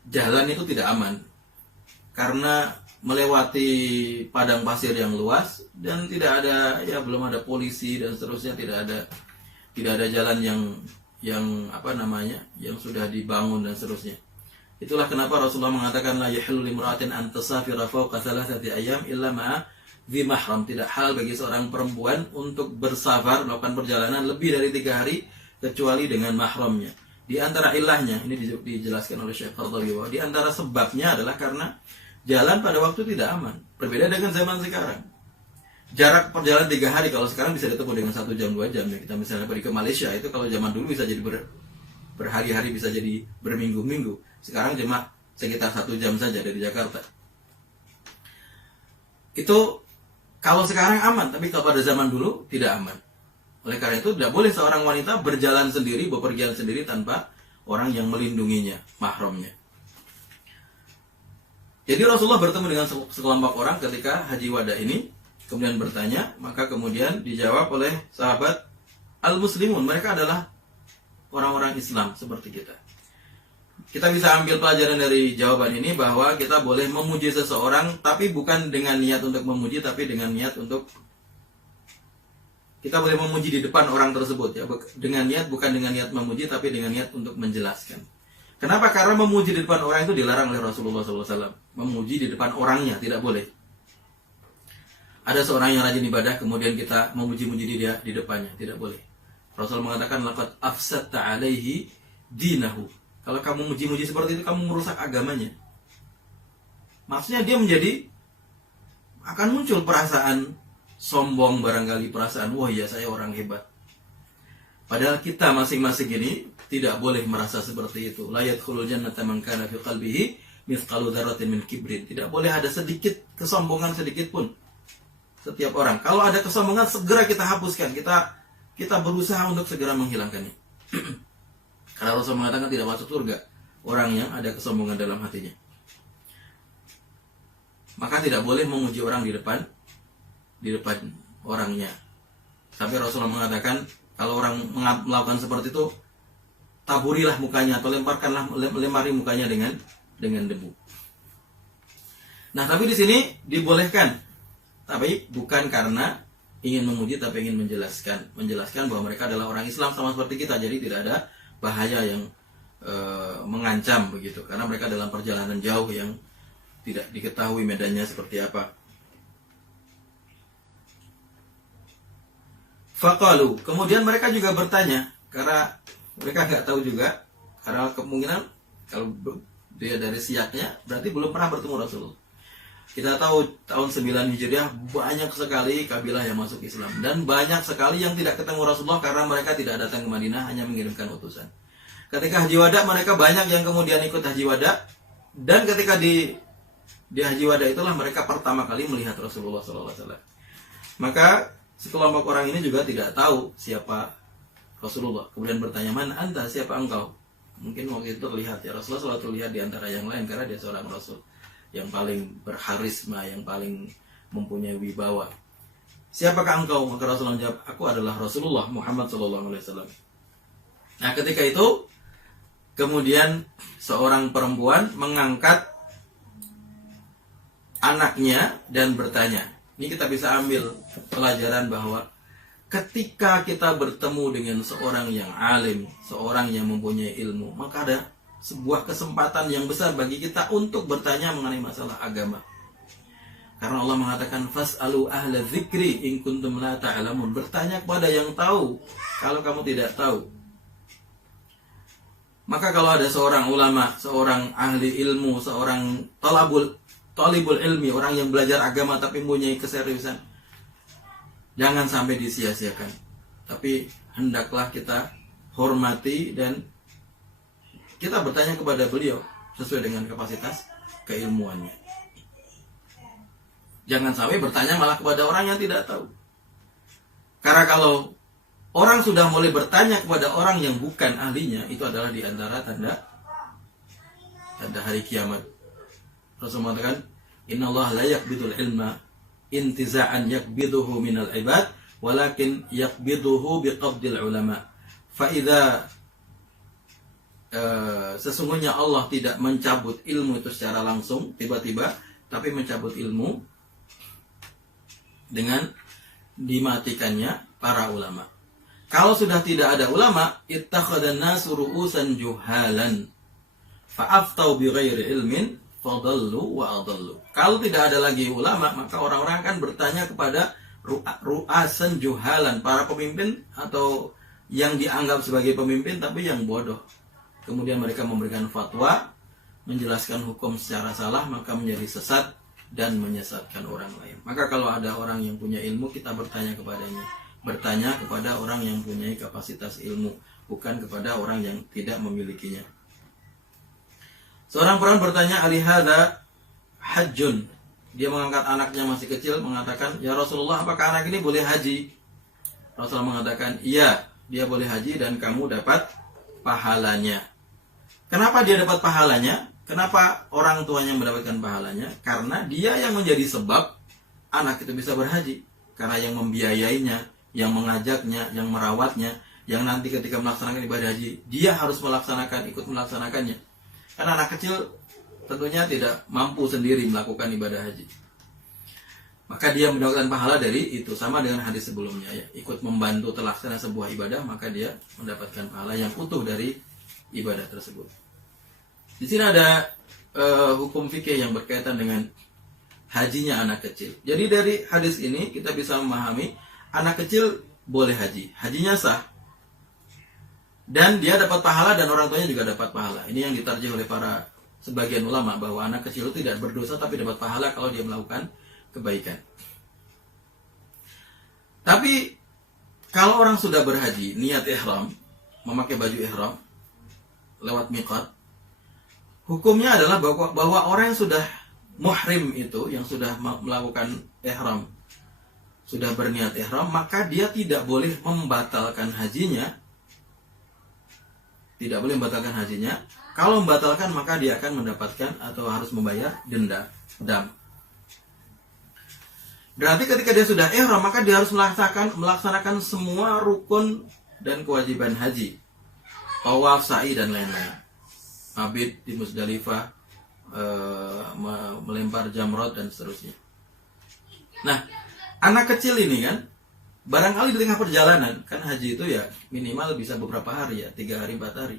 jalan itu tidak aman karena melewati padang pasir yang luas dan tidak ada belum ada polisi dan seterusnya, tidak ada jalan yang sudah dibangun dan seterusnya. Itulah kenapa Rasulullah mengatakan la yahillu limra'atin an tasafira fawqa thalathati ayyam illa ma'a dhi mahram. Tidak halal bagi seorang perempuan untuk bersafar, melakukan perjalanan lebih dari 3 hari kecuali dengan mahramnya. Di antara ilahnya, ini dijelaskan oleh Syekh Qardawi, bahwa di antara sebabnya adalah karena jalan pada waktu tidak aman. Berbeda dengan zaman sekarang. Jarak perjalanan 3 hari kalau sekarang bisa ditempuh dengan 1 jam 2 jam. Ya, kita misalnya pergi ke Malaysia itu kalau zaman dulu bisa jadi berhari-hari, bisa jadi berminggu-minggu. Sekarang cuma sekitar 1 jam saja dari Jakarta. Itu kalau sekarang aman, tapi kalau pada zaman dulu tidak aman. Oleh karena itu tidak boleh seorang wanita berjalan sendiri, bepergian sendiri tanpa orang yang melindunginya, mahramnya. Jadi Rasulullah bertemu dengan sekelompok orang ketika Haji Wada ini, kemudian bertanya, maka kemudian dijawab oleh sahabat al-muslimun, mereka adalah orang-orang Islam seperti kita. Kita bisa ambil pelajaran dari jawaban ini bahwa kita boleh memuji seseorang, tapi bukan dengan niat untuk memuji, tapi dengan niat untuk kita boleh memuji di depan orang tersebut ya, dengan niat, bukan dengan niat memuji, tapi dengan niat untuk menjelaskan. Kenapa? Karena memuji di depan orang itu dilarang oleh Rasulullah SAW. Memuji di depan orangnya tidak boleh. Ada seorang yang rajin ibadah, kemudian kita memuji-muji dia di depannya, tidak boleh. Rasul mengatakan laqad afsadta alaihi dinahu. Kalau kamu muji-muji seperti itu, kamu merusak agamanya. Maksudnya dia akan muncul perasaan sombong, barangkali perasaan wah ya saya orang hebat. Padahal kita masing-masing ini tidak boleh merasa seperti itu. La yadkhulul jannata man kana fi qalbihi mithqalu dzarratin min kibrin. Tidak boleh ada sedikit kesombongan sedikit pun. Setiap orang, kalau ada kesombongan segera kita hapuskan. Kita berusaha untuk segera menghilangkannya. Karena Rasul mengatakan tidak masuk surga orang yang ada kesombongan dalam hatinya. Maka tidak boleh memuji orang di depan orangnya. Sampai Rasulullah mengatakan kalau orang melakukan seperti itu, taburilah mukanya atau lempari mukanya dengan debu. Nah, tapi di sini dibolehkan, tapi bukan karena ingin memuji, tapi ingin menjelaskan bahwa mereka adalah orang Islam sama seperti kita. Jadi tidak ada bahaya yang mengancam begitu, karena mereka dalam perjalanan jauh yang tidak diketahui medannya seperti apa. Faqalu, kemudian mereka juga bertanya, karena mereka nggak tahu juga, karena kemungkinan kalau dia dari siaknya berarti belum pernah bertemu Rasulullah. Kita tahu tahun 9 Hijriah banyak sekali kabilah yang masuk Islam, dan banyak sekali yang tidak ketemu Rasulullah karena mereka tidak datang ke Madinah, hanya mengirimkan utusan. Ketika Haji Wada, mereka banyak yang kemudian ikut Haji Wada, dan ketika di Haji Wada itulah mereka pertama kali melihat Rasulullah SAW. Maka sekelompok orang ini juga tidak tahu siapa Rasulullah. Kemudian bertanya, "Man anta, siapa engkau?" Mungkin waktu itu terlihat ya, Rasulullah selalu terlihat di antara yang lain karena dia seorang Rasul yang paling berharisma, yang paling mempunyai wibawa. "Siapakah engkau?" Maka Rasulullah menjawab, "Aku adalah Rasulullah Muhammad SAW." Nah, ketika itu kemudian seorang perempuan mengangkat anaknya dan bertanya. Ini kita bisa ambil pelajaran bahwa ketika kita bertemu dengan seorang yang alim, seorang yang mempunyai ilmu, maka ada sebuah kesempatan yang besar bagi kita untuk bertanya mengenai masalah agama. Karena Allah mengatakan fas'alu ahla dzikri in kuntum la ta'lamun. Bertanya kepada yang tahu kalau kamu tidak tahu. Maka kalau ada seorang ulama, seorang ahli ilmu, seorang talibul ilmi, orang yang belajar agama tapi mempunyai keseriusan, jangan sampai disia-siakan. Tapi hendaklah kita hormati dan kita bertanya kepada beliau sesuai dengan kapasitas keilmuannya. Jangan sampai bertanya malah kepada orang yang tidak tahu. Karena kalau orang sudah mulai bertanya kepada orang yang bukan ahlinya, itu adalah di antara tanda hari kiamat. Rasulullah mengatakan, "Innallaha la yaqbidul ilma intiza'an yaqbiduhu minal ibad, walakin yaqbiduhu biqabdil ulama." Fa idza sesungguhnya Allah tidak mencabut ilmu itu secara langsung tiba-tiba, tapi mencabut ilmu dengan dimatikannya para ulama. Kalau sudah tidak ada ulama, ittakhadhan nasu ru'usan juhalan fa'aftau bighairi ilmin fadallu wa adallu. Kalau tidak ada lagi ulama, maka orang-orang akan bertanya kepada ru'asan juhalan, para pemimpin atau yang dianggap sebagai pemimpin tapi yang bodoh. Kemudian mereka memberikan fatwa, menjelaskan hukum secara salah, maka menjadi sesat dan menyesatkan orang lain. Maka kalau ada orang yang punya ilmu, kita bertanya kepadanya. Bertanya kepada orang yang punya kapasitas ilmu, bukan kepada orang yang tidak memilikinya. Seorang perawan bertanya, "Alihada hajjun?" Dia mengangkat anaknya masih kecil, mengatakan, "Ya Rasulullah, apakah anak ini boleh haji?" Rasulullah mengatakan, "Iya, dia boleh haji dan kamu dapat pahalanya." Kenapa dia dapat pahalanya? Kenapa orang tuanya mendapatkan pahalanya? Karena dia yang menjadi sebab anak itu bisa berhaji. Karena yang membiayainya, yang mengajaknya, yang merawatnya, yang nanti ketika melaksanakan ibadah haji, dia harus ikut melaksanakannya. Karena anak kecil tentunya tidak mampu sendiri melakukan ibadah haji. Maka dia mendapatkan pahala dari itu. Sama dengan hadis sebelumnya, ya. Ikut membantu terlaksana sebuah ibadah, maka dia mendapatkan pahala yang utuh dari ibadah tersebut. Di sini ada hukum fikih yang berkaitan dengan hajinya anak kecil. Jadi dari hadis ini kita bisa memahami anak kecil boleh haji, hajinya sah, dan dia dapat pahala dan orang tuanya juga dapat pahala. Ini yang ditarjih oleh para sebagian ulama, bahwa anak kecil itu tidak berdosa tapi dapat pahala kalau dia melakukan kebaikan. Tapi kalau orang sudah berhaji, niat ihram, memakai baju ihram, lewat miqat, hukumnya adalah bahwa orang yang sudah muhrim itu, yang sudah melakukan ihram, sudah berniat ihram, maka dia tidak boleh membatalkan hajinya. Tidak boleh membatalkan hajinya. Kalau membatalkan, maka dia akan mendapatkan atau harus membayar dam. Berarti ketika dia sudah ihram, maka dia harus melaksanakan semua rukun dan kewajiban haji. Tawaf, sa'i, dan lain-lain. Mabit di Musdalifah, melempar jamrot, dan seterusnya. Nah, anak kecil ini kan, barangkali di tengah perjalanan, kan haji itu ya minimal bisa beberapa hari ya, 3 hari, 4 hari.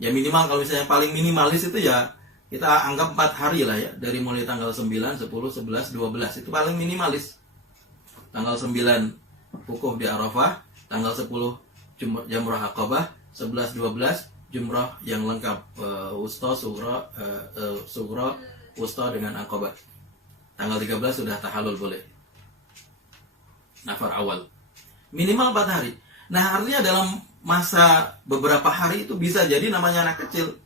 Ya minimal, kalau misalnya paling minimalis itu ya, kita anggap 4 hari lah ya, dari mulai tanggal 9, 10, 11, 12, itu paling minimalis. Tanggal 9 wukuf di Arafah, tanggal 10 jamrah Aqabah, 11, 12 jumrah yang lengkap, wusta, sughra, wusta dengan Aqabah. Tanggal 13 sudah tahallul boleh, nafar awal. Minimal 4 hari. Nah, artinya dalam masa beberapa hari itu bisa jadi namanya anak kecil.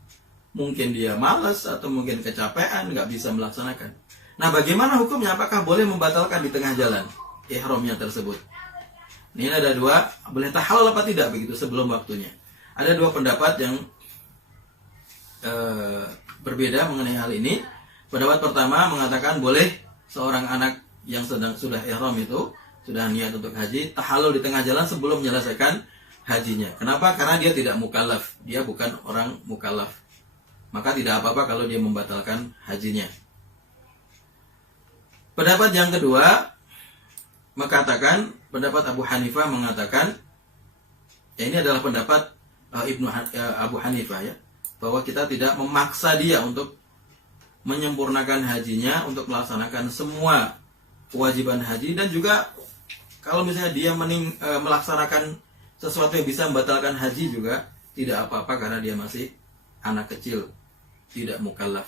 Mungkin dia malas atau mungkin kecapean, nggak bisa melaksanakan. Nah, bagaimana hukumnya? Apakah boleh membatalkan di tengah jalan ihramnya tersebut? Ini ada 2, boleh tahallul apa tidak begitu sebelum waktunya. Ada 2 pendapat yang berbeda mengenai hal ini. Pendapat pertama mengatakan boleh seorang anak yang sudah ihram itu, sudah niat untuk haji, tahallul di tengah jalan sebelum menyelesaikan hajinya. Kenapa? Karena dia tidak mukallaf, dia bukan orang mukallaf. Maka tidak apa-apa kalau dia membatalkan hajinya. Pendapat yang kedua pendapat Abu Hanifah mengatakan, ya ini adalah pendapat Abu Hanifah ya, bahwa kita tidak memaksa dia untuk menyempurnakan hajinya, untuk melaksanakan semua kewajiban haji, dan juga kalau misalnya dia melaksanakan sesuatu yang bisa membatalkan haji juga tidak apa-apa karena dia masih anak kecil, tidak mukallaf.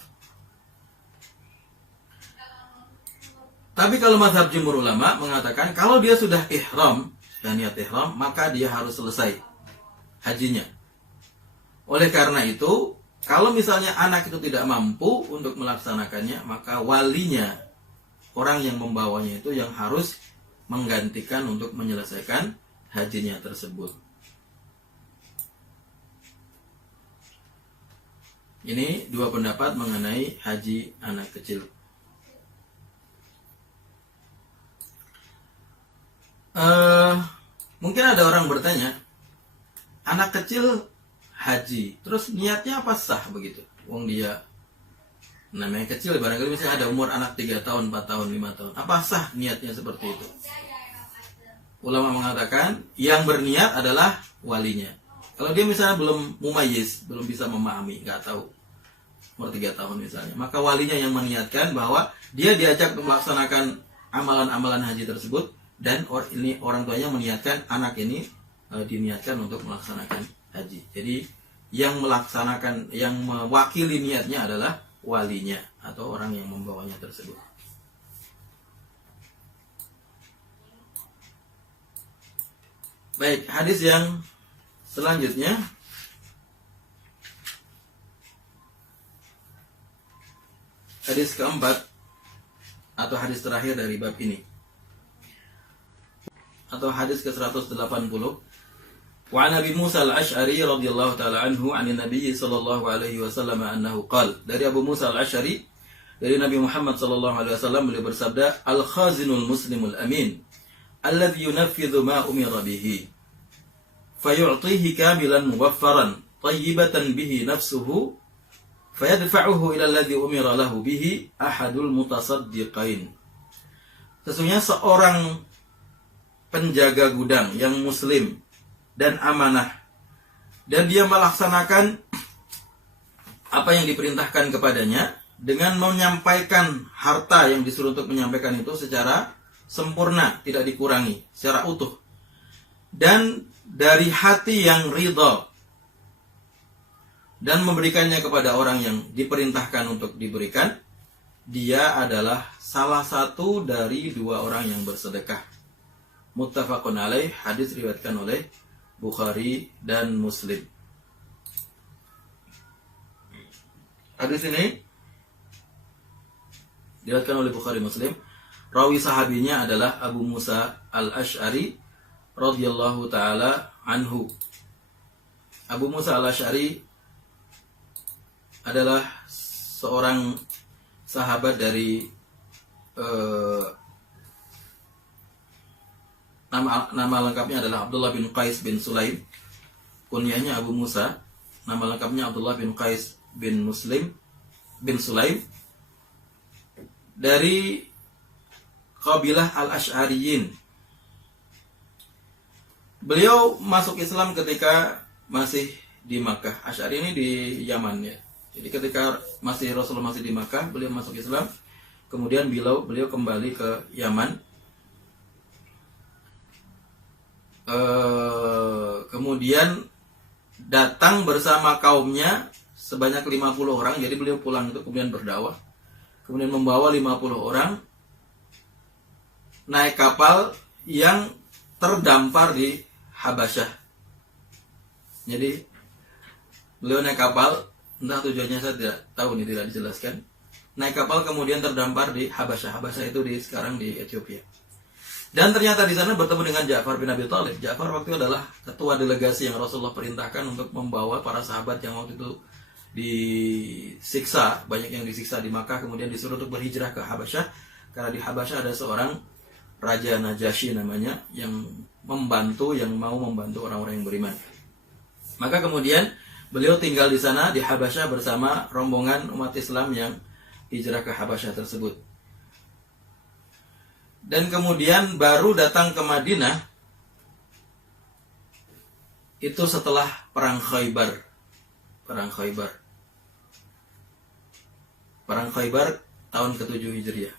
Tapi kalau mazhab jumhur ulama mengatakan kalau dia sudah ihram dan niat ihram, maka dia harus selesai hajinya. Oleh karena itu, kalau misalnya anak itu tidak mampu untuk melaksanakannya, maka walinya, orang yang membawanya itu yang harus menggantikan untuk menyelesaikan hajinya tersebut. Ini dua pendapat mengenai haji anak kecil. Mungkin ada orang bertanya, anak kecil haji, terus niatnya apa sah begitu? Wong dia namanya kecil, barangkali misalnya ada umur anak 3 tahun, 4 tahun, 5 tahun. Apa sah niatnya seperti itu? Ulama mengatakan yang berniat adalah walinya. Kalau dia misalnya belum mumayyiz, belum bisa memahami, nggak tahu, umur 3 tahun misalnya, maka walinya yang meniatkan bahwa dia diajak untuk melaksanakan amalan-amalan haji tersebut, dan orang tuanya meniatkan anak ini diniatkan untuk melaksanakan haji. Jadi yang melaksanakan, yang mewakili niatnya adalah walinya atau orang yang membawanya tersebut. Baik, hadis yang selanjutnya hadis keempat atau hadis terakhir dari bab ini, atau hadis ke-180. Wa an Abi Musa al-Asy'ari radhiyallahu ta'ala anhu 'anil Nabi sallallahu alaihi wasallam annahu qala. Dari Abu Musa al-Asy'ari, dari Nabi Muhammad sallallahu alaihi wasallam, beliau bersabda, al-khazinul muslimul amin alladhi yunaffidhu ma umira bihi fayu'tihi kamilan muwaffaran tayyibatan bihi nafsuhu fayadfa'uhu ila alladhi umira lahu bihi ahadul mutasaddiqain. Sesungguhnya seorang penjaga gudang yang muslim dan amanah, dan dia melaksanakan apa yang diperintahkan kepadanya dengan menyampaikan harta yang disuruh untuk menyampaikan itu secara sempurna, tidak dikurangi, secara utuh, dan dari hati yang ridha, dan memberikannya kepada orang yang diperintahkan untuk diberikan, dia adalah salah satu dari 2 orang yang bersedekah. Muttafaqun alaih, hadis riwayatkan oleh Bukhari dan Muslim. Hadis ini diriwayatkan oleh Bukhari Muslim. Rawi sahabinya adalah Abu Musa al-Asy'ari radhiyallahu taala anhu. Abu Musa al-Asy'ari adalah seorang sahabat dari nama lengkapnya adalah Abdullah bin Qais bin Sulaim. Kunyahnya Abu Musa. Nama lengkapnya Abdullah bin Qais bin Muslim bin Sulaim. Dari kabilah Al-Asy'ariyin. Beliau masuk Islam ketika masih di Makkah. Asy'ari ini di Yaman ya. Jadi ketika Rasulullah masih di Makkah, beliau masuk Islam. Kemudian beliau kembali ke Yaman. Kemudian datang bersama kaumnya sebanyak 50 orang. Jadi beliau pulang itu kemudian berdakwah, kemudian membawa 50 orang naik kapal yang terdampar di Habasyah. Jadi beliau naik kapal, entah tujuannya saya tidak tahu, ini tidak dijelaskan. Naik kapal kemudian terdampar di Habasyah. Habasyah itu sekarang di Ethiopia. Dan ternyata di sana bertemu dengan Ja'far bin Abi Thalib. Ja'far waktu itu adalah ketua delegasi yang Rasulullah perintahkan untuk membawa para sahabat yang waktu itu disiksa, banyak yang disiksa di Makkah, kemudian disuruh untuk berhijrah ke Habasyah, karena di Habasyah ada seorang Raja Najasyi namanya, yang membantu, yang mau membantu orang-orang yang beriman. Maka kemudian beliau tinggal di sana di Habasyah bersama rombongan umat Islam yang hijrah ke Habasyah tersebut. Dan kemudian baru datang ke Madinah itu setelah perang Khaybar. Perang Khaybar tahun ke-7 Hijriah.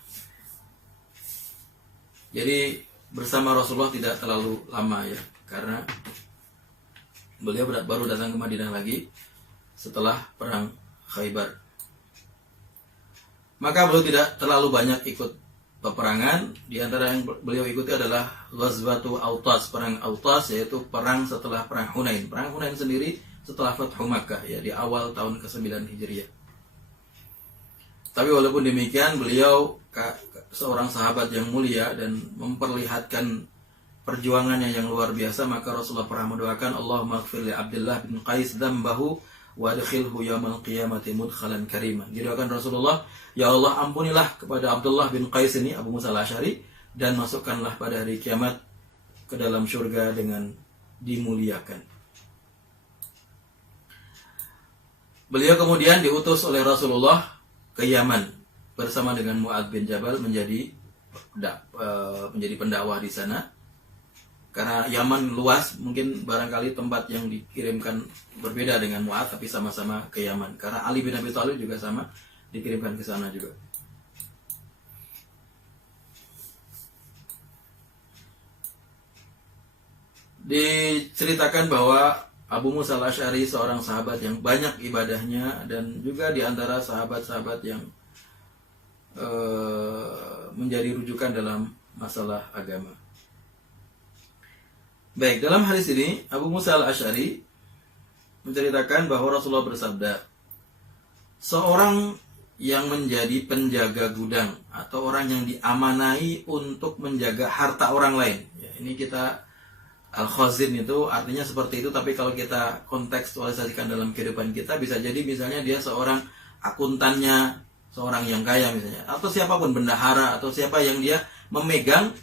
Jadi bersama Rasulullah tidak terlalu lama ya, karena beliau baru datang ke Madinah lagi setelah perang Khaybar. Maka beliau tidak terlalu banyak ikut peperangan. Di antara yang beliau ikuti adalah Ghazwatu Autas, perang Autas, yaitu perang setelah perang Hunain. Perang Hunain sendiri setelah Fathu Makkah ya, di awal tahun ke-9 Hijriah. Tapi walaupun demikian, beliau seorang sahabat yang mulia dan memperlihatkan perjuangannya yang luar biasa, maka Rasulullah pernah mendoakan, Allahumma ighfir li Abdullah bin Qais dzambahu wa adkhilhu yaumal qiyamati mudkhalan kariman. Didoakan Rasulullah, ya Allah ampunilah kepada Abdullah bin Qais ini, Abu Musa al-Asy'ari, dan masukkanlah pada hari kiamat ke dalam surga dengan dimuliakan. Beliau kemudian diutus oleh Rasulullah ke Yaman bersama dengan Mu'adz bin Jabal menjadi pendakwah di sana. Karena Yaman luas, mungkin barangkali tempat yang dikirimkan berbeda dengan Mu'adz, tapi sama-sama ke Yaman. Karena Ali bin Abi Thalib juga sama, dikirimkan ke sana juga. Diceritakan bahwa Abu Musa al-Asy'ari seorang sahabat yang banyak ibadahnya, dan juga di antara sahabat-sahabat yang menjadi rujukan dalam masalah agama. Baik, dalam hadis ini Abu Musa al-Asy'ari menceritakan bahwa Rasulullah bersabda, seorang yang menjadi penjaga gudang atau orang yang diamanai untuk menjaga harta orang lain. Ya, ini kita al-khazin itu artinya seperti itu, tapi kalau kita kontekstualisasikan dalam kehidupan kita, bisa jadi misalnya dia seorang akuntannya, seorang yang kaya misalnya, atau siapapun, bendahara, atau siapa yang dia memegang,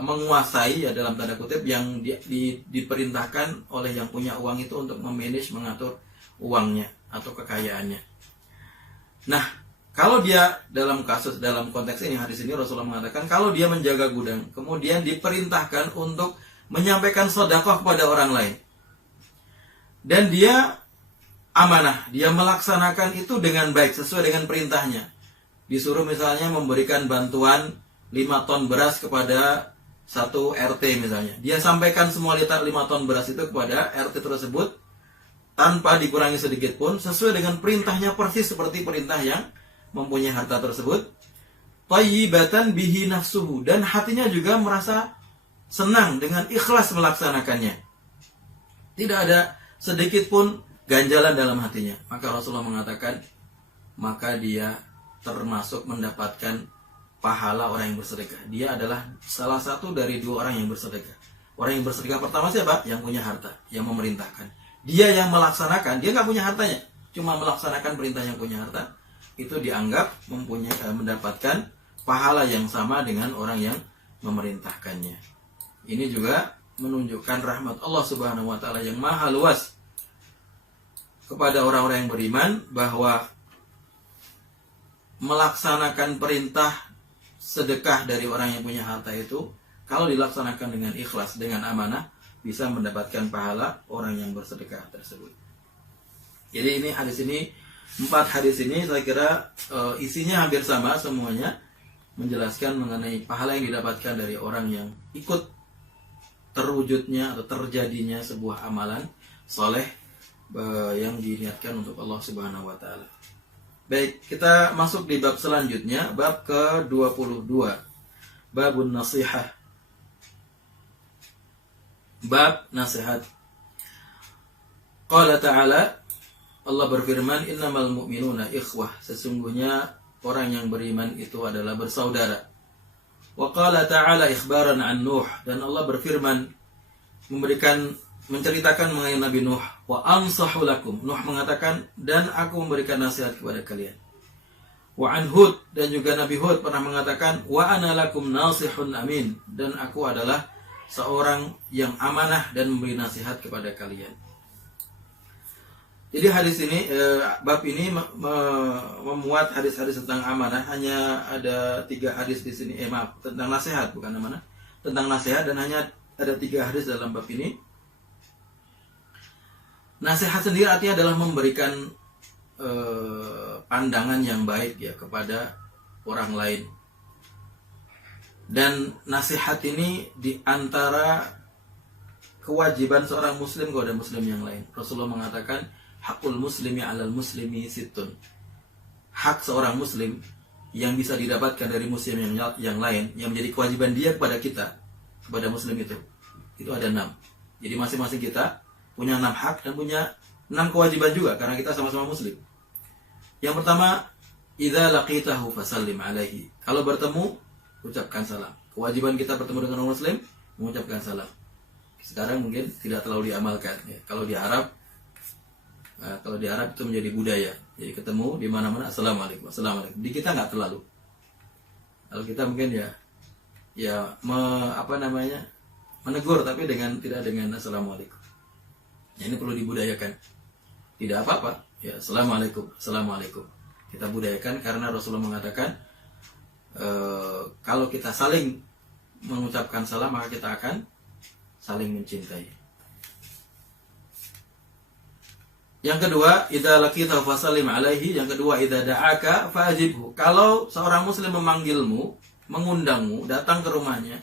menguasai ya dalam tanda kutip, yang diperintahkan oleh yang punya uang itu untuk memanage, mengatur uangnya atau kekayaannya. Nah, kalau dia dalam konteks ini, hadis ini Rasulullah mengatakan, kalau dia menjaga gudang, kemudian diperintahkan untuk menyampaikan sedekah kepada orang lain, dan dia amanah, dia melaksanakan itu dengan baik, sesuai dengan perintahnya. Disuruh misalnya memberikan bantuan 5 ton beras kepada satu RT misalnya, dia sampaikan semua 5 ton beras itu kepada RT tersebut, tanpa dikurangi sedikit pun, sesuai dengan perintahnya persis seperti perintah yang mempunyai harta tersebut. Thayyibatan bihi nafsuhu, dan hatinya juga merasa senang dengan ikhlas melaksanakannya. Tidak ada sedikit pun ganjalan dalam hatinya. Maka Rasulullah mengatakan, maka dia termasuk mendapatkan pahala orang yang bersedekah. Dia adalah salah satu dari 2 orang yang bersedekah. Orang yang bersedekah pertama siapa? Yang punya harta, yang memerintahkan. Dia yang melaksanakan, dia nggak punya hartanya, cuma melaksanakan perintah yang punya harta, itu dianggap mendapatkan pahala yang sama dengan orang yang memerintahkannya. Ini juga menunjukkan rahmat Allah Subhanahu wa taala yang maha luas kepada orang-orang yang beriman, bahwa melaksanakan perintah sedekah dari orang yang punya harta itu, kalau dilaksanakan dengan ikhlas, dengan amanah, bisa mendapatkan pahala orang yang bersedekah tersebut. Jadi ini 4 hadis ini saya kira isinya hampir sama semuanya, menjelaskan mengenai pahala yang didapatkan dari orang yang ikut terwujudnya atau terjadinya sebuah amalan soleh yang diniatkan untuk Allah Subhanahu wa taala. Baik, kita masuk di bab selanjutnya, bab ke-22. Babun nasihah. Bab nasihat. Qala ta'ala, Allah berfirman, innamal mu'minuna ikhwah, sesungguhnya orang yang beriman itu adalah bersaudara. Wa qala ta'ala ikhbaran an Nuh, dan Allah berfirman menceritakan mengenai Nabi Nuh, wa ansahu lakum, Nuh mengatakan, dan aku memberikan nasihat kepada kalian. Wa an Hud, dan juga Nabi Hud pernah mengatakan, wa ana lakum nasihun amin, dan aku adalah seorang yang amanah dan memberi nasihat kepada kalian. Jadi hadis ini, bab ini memuat hadis-hadis tentang amanah. Hanya ada 3 hadis di sini, tentang nasihat, bukan amanah, tentang nasihat, dan hanya ada 3 hadis dalam bab ini. Nasihat sendiri artinya adalah memberikan pandangan yang baik ya kepada orang lain. Dan nasihat ini di antara kewajiban seorang muslim kepada muslim yang lain. Rasulullah mengatakan, hakul muslimi alal muslimi sittun. Hak seorang muslim yang bisa didapatkan dari muslim yang lain, yang menjadi kewajiban dia kepada kita, kepada muslim itu ada 6. Jadi masing-masing kita punya 6 hak dan punya 6 kewajiban juga, karena kita sama-sama muslim. Yang pertama, idza laqitahu fasallim alaihi. Kalau bertemu, ucapkan salam. Kewajiban kita bertemu dengan orang muslim, mengucapkan salam. Sekarang mungkin tidak terlalu diamalkan ya. Kalau di Arab itu menjadi budaya. Jadi ketemu di mana-mana, assalamualaikum, assalamualaikum. Di kita nggak terlalu. Kalau kita mungkin menegur, tapi tidak dengan assalamualaikum. Ya, ini perlu dibudayakan. Tidak apa-apa. Ya, assalamualaikum, assalamualaikum. Kita budayakan karena Rasulullah mengatakan, kalau kita saling mengucapkan salam, maka kita akan saling mencintai. Yang kedua, idza laqita fasallim alaihi. Yang kedua, idza da'aka fa'ajibhu. Kalau seorang muslim memanggilmu, mengundangmu, datang ke rumahnya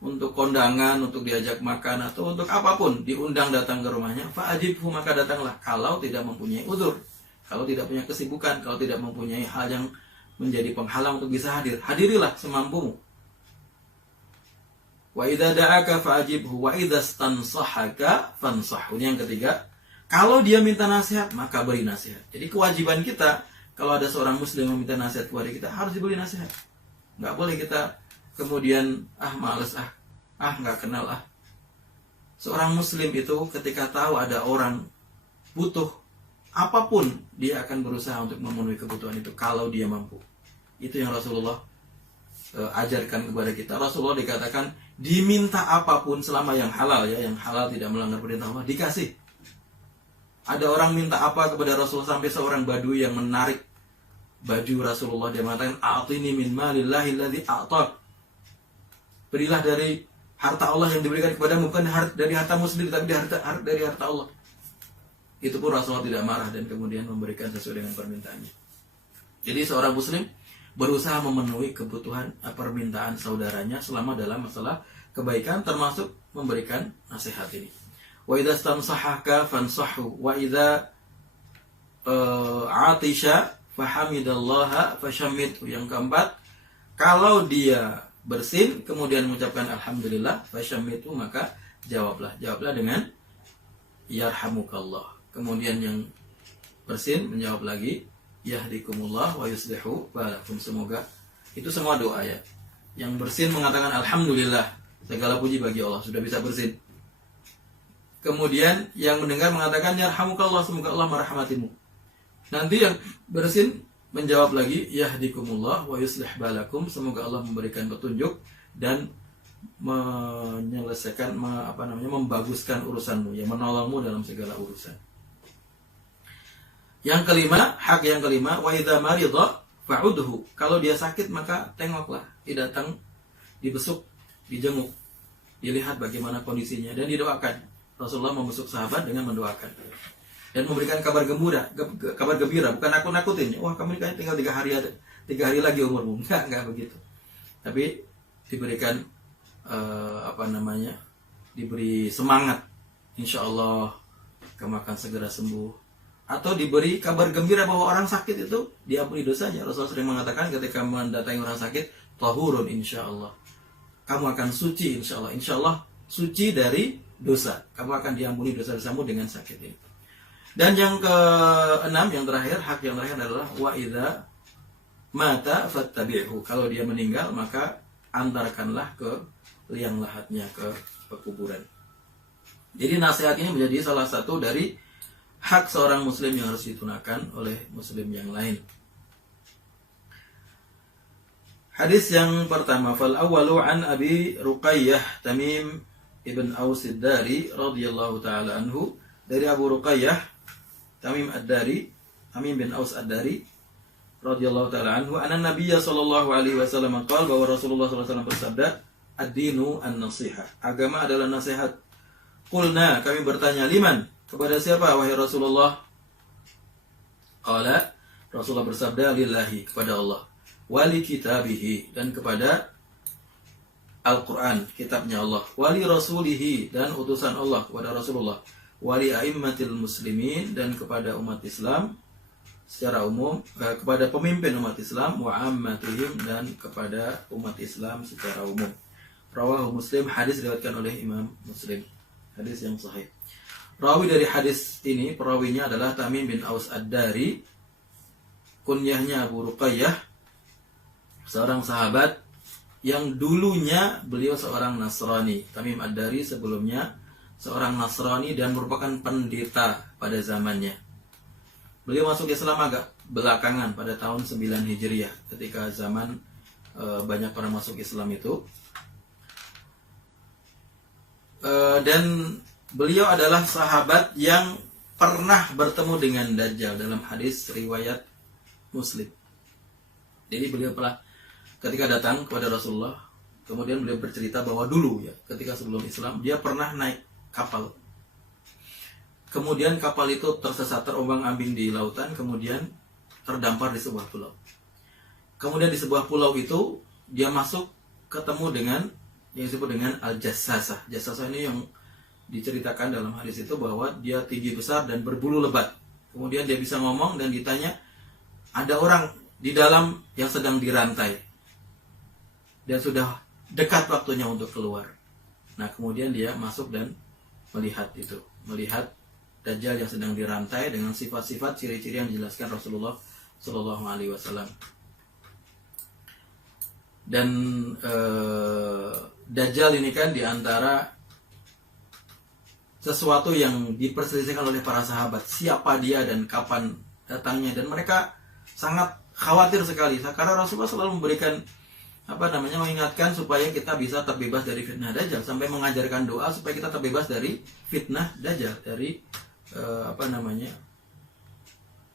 untuk kondangan, untuk diajak makan, atau untuk apapun, diundang datang ke rumahnya, fa'ajibhu, maka datanglah. Kalau tidak mempunyai uzur, kalau tidak punya kesibukan, kalau tidak mempunyai hal yang menjadi penghalang untuk bisa hadir, hadirilah semampumu. Wa idza da'aka fa'ajibhu wa idza stansahaka fansahhu. Yang ketiga, kalau dia minta nasihat, maka beri nasihat. Jadi kewajiban kita, kalau ada seorang muslim meminta nasihat kepada kita, harus diberi nasihat. Nggak boleh kita kemudian, males, nggak kenal. Seorang muslim itu ketika tahu ada orang butuh, apapun dia akan berusaha untuk memenuhi kebutuhan itu kalau dia mampu. Itu yang Rasulullah ajarkan kepada kita. Rasulullah dikatakan, diminta apapun selama yang halal ya, yang halal tidak melanggar perintah Allah, dikasih. Ada orang minta apa kepada Rasulullah, sampai seorang badui yang menarik baju Rasulullah, dia mengatakan, a'tini min malillahi alladzi a'tak. Berilah dari harta Allah yang diberikan kepadamu, bukan dari hartamu sendiri, tapi dari harta Allah. Itu pun Rasulullah tidak marah dan kemudian memberikan sesuai dengan permintaannya. Jadi seorang muslim berusaha memenuhi kebutuhan permintaan saudaranya selama dalam masalah kebaikan, termasuk memberikan nasihat ini. Wa idza stansahaka fansahhu wa idza atisha fahamidallaha fashammithu. Yang keempat, kalau dia bersin kemudian mengucapkan alhamdulillah fashammithu, maka jawablah dengan yarhamukallah. Kemudian yang bersin menjawab lagi yahdikumullah wa yuslihu balakum. Semoga itu semua doa ya. Yang bersin mengatakan alhamdulillah, segala puji bagi Allah, sudah bisa bersin. Kemudian yang mendengar mengatakan yarhamukallah, semoga Allah merahmatimu. Nanti yang bersin menjawab lagi yahdikumullah wa yuslih balakum, semoga Allah memberikan petunjuk dan menyelesaikan membaguskan urusanmu, yang menolongmu dalam segala urusan. Yang kelima, hak yang kelima, wa idza maridha fa'udhu. Kalau dia sakit maka tengoklah, didatang, dibesuk, dijenguk, dilihat bagaimana kondisinya dan didoakan. Rasulullah membesuk sahabat dengan mendoakan dan memberikan kabar gembira, bukan nakut-nakutin. Wah, kamu ini tinggal 3 hari lagi umurmu. Enggak begitu. Tapi diberikan diberi semangat. Insya Allah kamu akan segera sembuh. Atau diberi kabar gembira bahwa orang sakit itu diampuni dosanya. Rasulullah sering mengatakan ketika mendatangi orang sakit, tahurun insya Allah. Kamu akan suci insya Allah. Insya Allah suci dari dosa. Kamu akan diampuni dosa-dosamu dengan sakit ini. Dan yang keenam, yang terakhir, hak yang terakhir adalah wa idza mata fattabi'hu. Kalau dia meninggal maka antarkanlah ke liang lahatnya, ke pekuburan. Jadi nasihat ini menjadi salah satu dari hak seorang muslim yang harus ditunaikan oleh muslim yang lain. Hadis yang pertama, fal awwalu an Abi Ruqayyah Tamim ibn Aus ad-Dari radhiyallahu taala anhu, dari Abu Ruqayyah Tamim ad-Dari, Tamim bin Aus ad-Dari radhiyallahu taala anhu, anna Nabiyya sallallahu alaihi wasallam qala, bahwa Rasulullah sallallahu alaihi wasallam bersabda, ad-dinu an-nasihah, agama adalah nasihat. Qulna, kami bertanya, liman, kepada siapa wahai Rasulullah? Qala, Rasulullah bersabda, lillahi, kepada Allah, wali kitabihi, dan kepada Al-Quran, kitabnya Allah, wali rasulihi, dan utusan Allah kepada Rasulullah, wali a'immatil muslimin, dan kepada umat Islam secara umum, kepada pemimpin umat Islam, wa ammatihim, dan kepada umat Islam secara umum. Rawahu Muslim, hadis diriwayatkan oleh Imam Muslim, hadis yang sahih. Rawi dari hadis ini, perawinya adalah Tamim bin Aus ad-Dari, kunyahnya Abu Ruqayyah, seorang sahabat yang dulunya beliau seorang Nasrani. Tamim ad-Dari sebelumnya seorang Nasrani dan merupakan pendeta pada zamannya. Beliau masuk Islam agak belakangan pada tahun 9 Hijriah, ketika zaman banyak orang masuk Islam itu. Dan beliau adalah sahabat yang pernah bertemu dengan Dajjal dalam hadis riwayat Muslim. Jadi beliau pernah ketika datang kepada Rasulullah, kemudian beliau bercerita bahwa dulu ya, ketika sebelum Islam, dia pernah naik kapal. Kemudian kapal itu tersesat, terombang-ambing di lautan, kemudian terdampar di sebuah pulau. Kemudian di sebuah pulau itu, dia masuk ketemu dengan yang disebut dengan Al-Jassasah. Jassasah ini yang diceritakan dalam hadis itu bahwa dia tinggi besar dan berbulu lebat. Kemudian dia bisa ngomong dan ditanya, ada orang di dalam yang sedang dirantai dan sudah dekat waktunya untuk keluar. Nah, kemudian dia masuk dan melihat itu, melihat Dajjal yang sedang dirantai dengan sifat-sifat ciri-ciri yang dijelaskan Rasulullah Shallallahu Alaihi Wasallam. Dan Dajjal ini kan diantara sesuatu yang diperselisihkan oleh para sahabat, siapa dia dan kapan datangnya, dan mereka sangat khawatir sekali karena Rasulullah selalu memberikan mengingatkan supaya kita bisa terbebas dari fitnah Dajjal, sampai mengajarkan doa supaya kita terbebas dari fitnah Dajjal, dari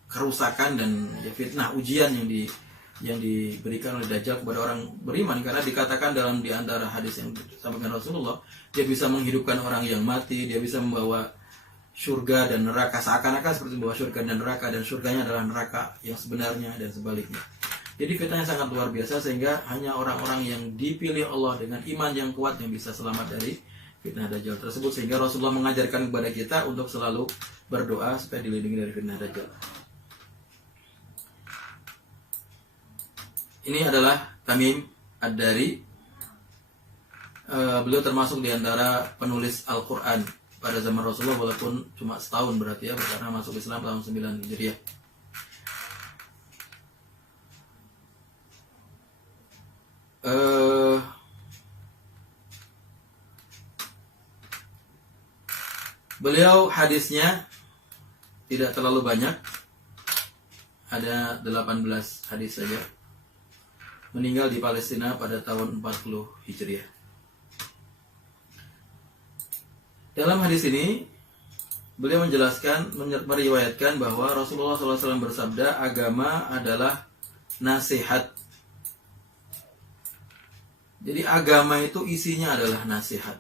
kerusakan dan ya, fitnah ujian yang diberikan oleh Dajjal kepada orang beriman. Karena dikatakan dalam diantara hadis yang disampaikan Rasulullah, dia bisa menghidupkan orang yang mati, dia bisa membawa surga dan neraka, seakan-akan seperti membawa surga dan neraka, dan surganya adalah neraka yang sebenarnya dan sebaliknya. Jadi fitnahnya sangat luar biasa, sehingga hanya orang-orang yang dipilih Allah dengan iman yang kuat yang bisa selamat dari fitnah Dajjal tersebut. Sehingga Rasulullah mengajarkan kepada kita untuk selalu berdoa supaya dilindungi dari fitnah Dajjal. Ini adalah Tamim ad-Dari. Beliau termasuk di antara penulis Al-Quran pada zaman Rasulullah, walaupun cuma setahun berarti ya, karena masuk Islam tahun 9 Hijriah. Beliau hadisnya tidak terlalu banyak, ada 18 hadis saja. Meninggal di Palestina pada tahun 40 Hijriah. Dalam hadis ini beliau menjelaskan, meriwayatkan bahwa Rasulullah SAW bersabda, agama adalah nasihat. Jadi agama itu isinya adalah nasihat.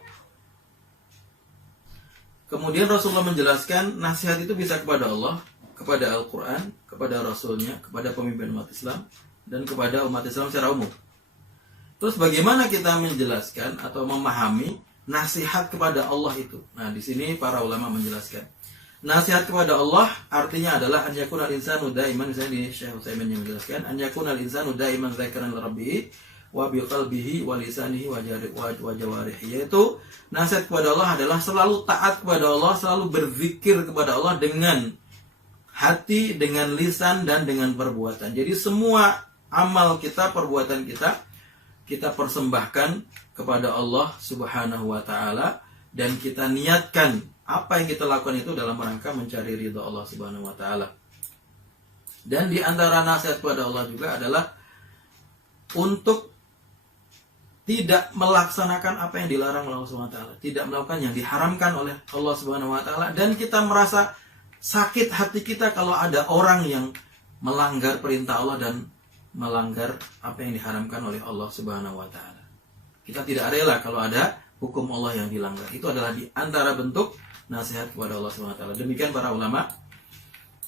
Kemudian Rasulullah menjelaskan nasihat itu bisa kepada Allah, kepada Al-Quran, kepada Rasulnya, kepada pemimpin umat Islam, dan kepada umat Islam secara umum. Terus bagaimana kita menjelaskan atau memahami nasihat kepada Allah itu? Nah, di sini para ulama menjelaskan. Nasihat kepada Allah artinya adalah an yakunal insanu daiman, misalnya di Syekh Utsaimin yang menjelaskan, an yakunal insanu daiman dzakran li rabbih wa bi qalbihi wa lisanihi wa jawarihi, yaitu nasihat kepada Allah adalah selalu taat kepada Allah, selalu berzikir kepada Allah dengan hati, dengan lisan, dan dengan perbuatan. Jadi semua amal kita, perbuatan kita, kita persembahkan kepada Allah Subhanahu wa Ta'ala, dan kita niatkan apa yang kita lakukan itu dalam rangka mencari ridha Allah Subhanahu wa Ta'ala. Dan di antara nasihat kepada Allah juga adalah untuk tidak melaksanakan apa yang dilarang oleh Allah Subhanahu wa taala, tidak melakukan yang diharamkan oleh Allah Subhanahu wa taala, dan kita merasa sakit hati kita kalau ada orang yang melanggar perintah Allah dan melanggar apa yang diharamkan oleh Allah Subhanahu wa taala. Kita tidak rela kalau ada hukum Allah yang dilanggar. Itu adalah di antara bentuk nasihat kepada Allah Subhanahu wa taala. Demikian para ulama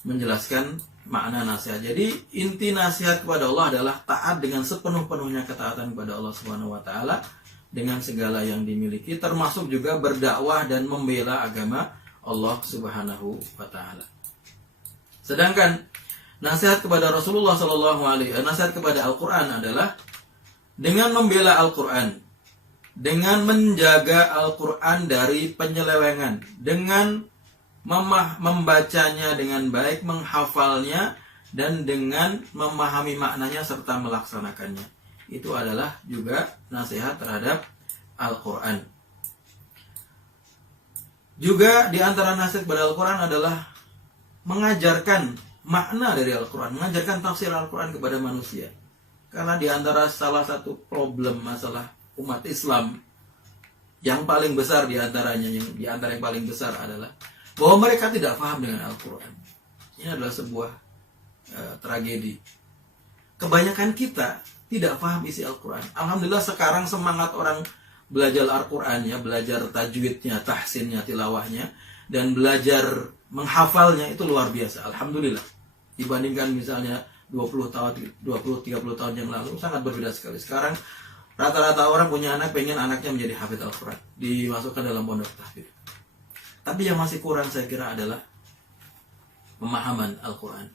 menjelaskan makna nasihat. Jadi inti nasihat kepada Allah adalah taat dengan sepenuh-penuhnya ketaatan kepada Allah Subhanahu wa taala dengan segala yang dimiliki, termasuk juga berdakwah dan membela agama Allah Subhanahu wa taala. Sedangkan nasihat kepada Rasulullah nasihat kepada Al-Qur'an adalah dengan membela Al-Qur'an, dengan menjaga Al-Qur'an dari penyelewengan, dengan membacanya dengan baik, menghafalnya, dan dengan memahami maknanya serta melaksanakannya. Itu adalah juga nasihat terhadap Al-Qur'an. Juga di antara nasihat kepada Al-Quran adalah mengajarkan makna dari Al-Quran, mengajarkan tafsir Al-Quran kepada manusia. Karena di antara salah satu problem masalah umat Islam yang paling besar di antara yang paling besar adalah bahwa mereka tidak paham dengan Al-Quran. Ini adalah sebuah tragedi. Kebanyakan kita tidak paham isi Al-Quran. Alhamdulillah sekarang semangat orang belajar Al-Quran, ya, belajar tajwidnya, tahsinnya, tilawahnya, dan belajar menghafalnya itu luar biasa. Alhamdulillah. Dibandingkan misalnya 20 tahun, 20-30 tahun yang lalu sangat berbeda sekali. Sekarang rata-rata orang punya anak, pengen anaknya menjadi hafid Al-Quran, dimasukkan dalam pondok tahfidz. Tapi yang masih kurang saya kira adalah pemahaman Al-Quran,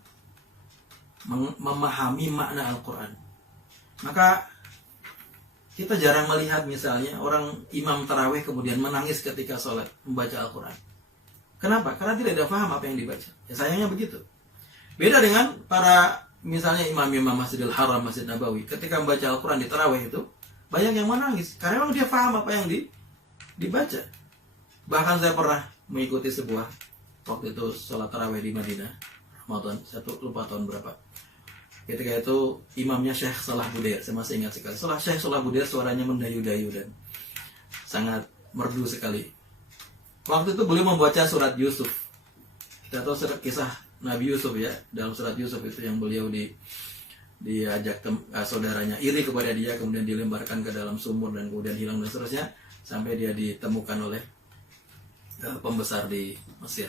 memahami makna Al-Quran. Maka kita jarang melihat misalnya orang imam tarawih kemudian menangis ketika sholat membaca Al-Quran. Kenapa? Karena tidak ada paham apa yang dibaca. Ya, sayangnya begitu. Beda dengan para misalnya imam-imam Masjidil Haram, Masjid Nabawi, ketika membaca Al-Quran di tarawih itu banyak yang menangis karena memang dia paham apa yang dibaca. Bahkan saya pernah mengikuti sebuah, waktu itu sholat tarawih di Madinah Ramadan, saya lupa tahun berapa. Ketika itu imamnya Syekh Salah Budair, saya masih ingat sekali. Syekh Salah Budair suaranya mendayu-dayu dan sangat merdu sekali. Waktu itu beliau membaca surat Yusuf. Kita tahu kisah Nabi Yusuf, ya. Dalam surat Yusuf itu yang beliau diajak saudaranya iri kepada dia, kemudian dilemparkan ke dalam sumur dan kemudian hilang dan seterusnya sampai dia ditemukan oleh pembesar di Mesir.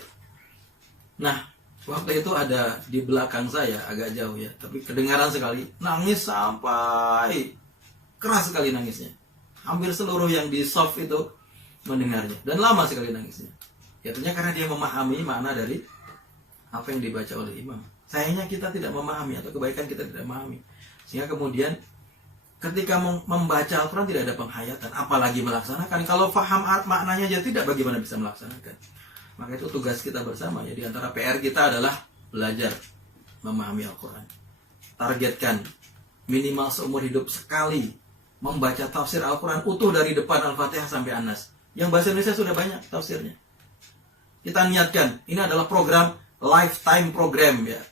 Nah, waktu itu ada di belakang saya, agak jauh ya, tapi kedengaran sekali, nangis sampai keras sekali nangisnya. Hampir seluruh yang di soft itu mendengarnya, dan lama sekali nangisnya. Ya, tentunya karena dia memahami makna dari apa yang dibaca oleh imam. Sayangnya kita tidak memahami, atau kebaikan kita tidak memahami. Sehingga kemudian ketika membaca Al-Quran tidak ada penghayatan, apalagi melaksanakan. Kalau paham maknanya aja tidak, bagaimana bisa melaksanakan? Maka itu tugas kita bersama, ya. Di antara PR kita adalah belajar memahami Al-Quran. Targetkan minimal seumur hidup sekali membaca tafsir Al-Quran utuh dari depan Al-Fatihah sampai An-Nas. Yang bahasa Indonesia sudah banyak tafsirnya. Kita niatkan, ini adalah program lifetime program, ya.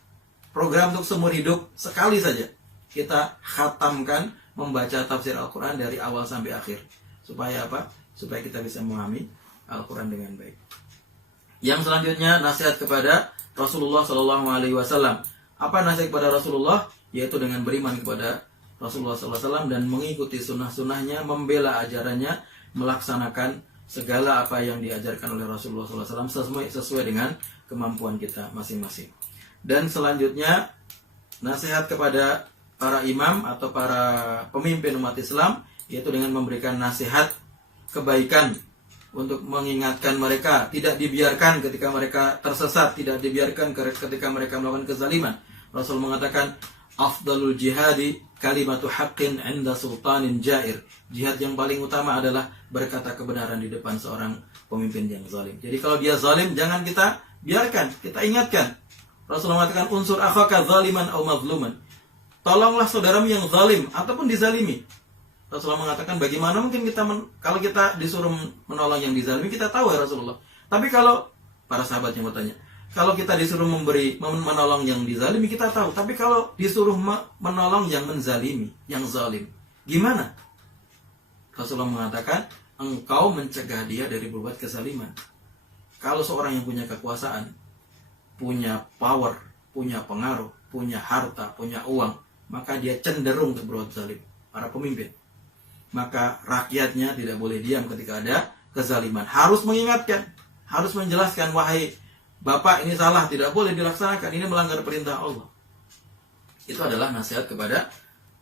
Program untuk seumur hidup, sekali saja kita khatamkan membaca tafsir Al-Quran dari awal sampai akhir. Supaya apa? Supaya kita bisa memahami Al-Quran dengan baik. Yang selanjutnya nasihat kepada Rasulullah SAW. Apa nasihat kepada Rasulullah? Yaitu dengan beriman kepada Rasulullah SAW dan mengikuti sunnah-sunnahnya, membela ajarannya, melaksanakan segala apa yang diajarkan oleh Rasulullah SAW sesuai dengan kemampuan kita masing-masing. Dan selanjutnya nasihat kepada para imam atau para pemimpin umat Islam, yaitu dengan memberikan nasihat kebaikan untuk mengingatkan mereka, tidak dibiarkan ketika mereka tersesat, tidak dibiarkan ketika mereka melakukan kezaliman. Rasul mengatakan, afdalul jihadi kalimatu haqqin 'inda sultanin jair. Jihad yang paling utama adalah berkata kebenaran di depan seorang pemimpin yang zalim. Jadi kalau dia zalim, jangan kita biarkan, kita ingatkan. Rasul mengatakan, unsur akhaka zaliman aw mazluman. Tolonglah saudaramu yang zalim ataupun dizalimi. Rasulullah mengatakan, bagaimana mungkin kita kalau kita disuruh menolong yang dizalimi, kita tahu ya Rasulullah. Tapi kalau para sahabat yang bertanya, kalau kita disuruh menolong yang dizalimi, kita tahu. Tapi kalau disuruh menolong yang menzalimi, yang zalim, gimana? Rasulullah mengatakan, engkau mencegah dia dari berbuat kezaliman. Kalau seorang yang punya kekuasaan, punya power, punya pengaruh, punya harta, punya uang, maka dia cenderung untuk berbuat zalim. Para pemimpin, maka rakyatnya tidak boleh diam ketika ada kezaliman. Harus mengingatkan, harus menjelaskan, wahai bapak, ini salah, tidak boleh dilaksanakan, ini melanggar perintah Allah. Itu adalah nasihat kepada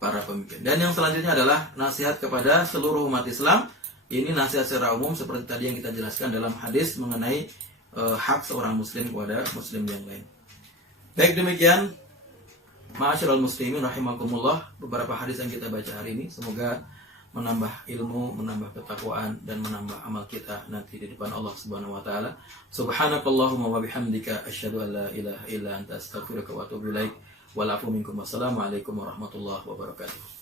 para pemimpin. Dan yang selanjutnya adalah nasihat kepada seluruh umat Islam. Ini nasihat secara umum seperti tadi yang kita jelaskan dalam hadis mengenai hak seorang muslim kepada muslim yang lain. Baik, demikian ma'asyiral muslimin rahimakumullah, beberapa hadis yang kita baca hari ini. Semoga menambah ilmu, menambah ketakwaan, dan menambah amal kita nanti di depan Allah Subhanahu wa taala. Subhanakallahumma wa bihamdika asyhadu an la ilaha illa anta astaghfiruka wa atubu ilaik. Wal afu minkum. Wassalamualaikum warahmatullahi wabarakatuh.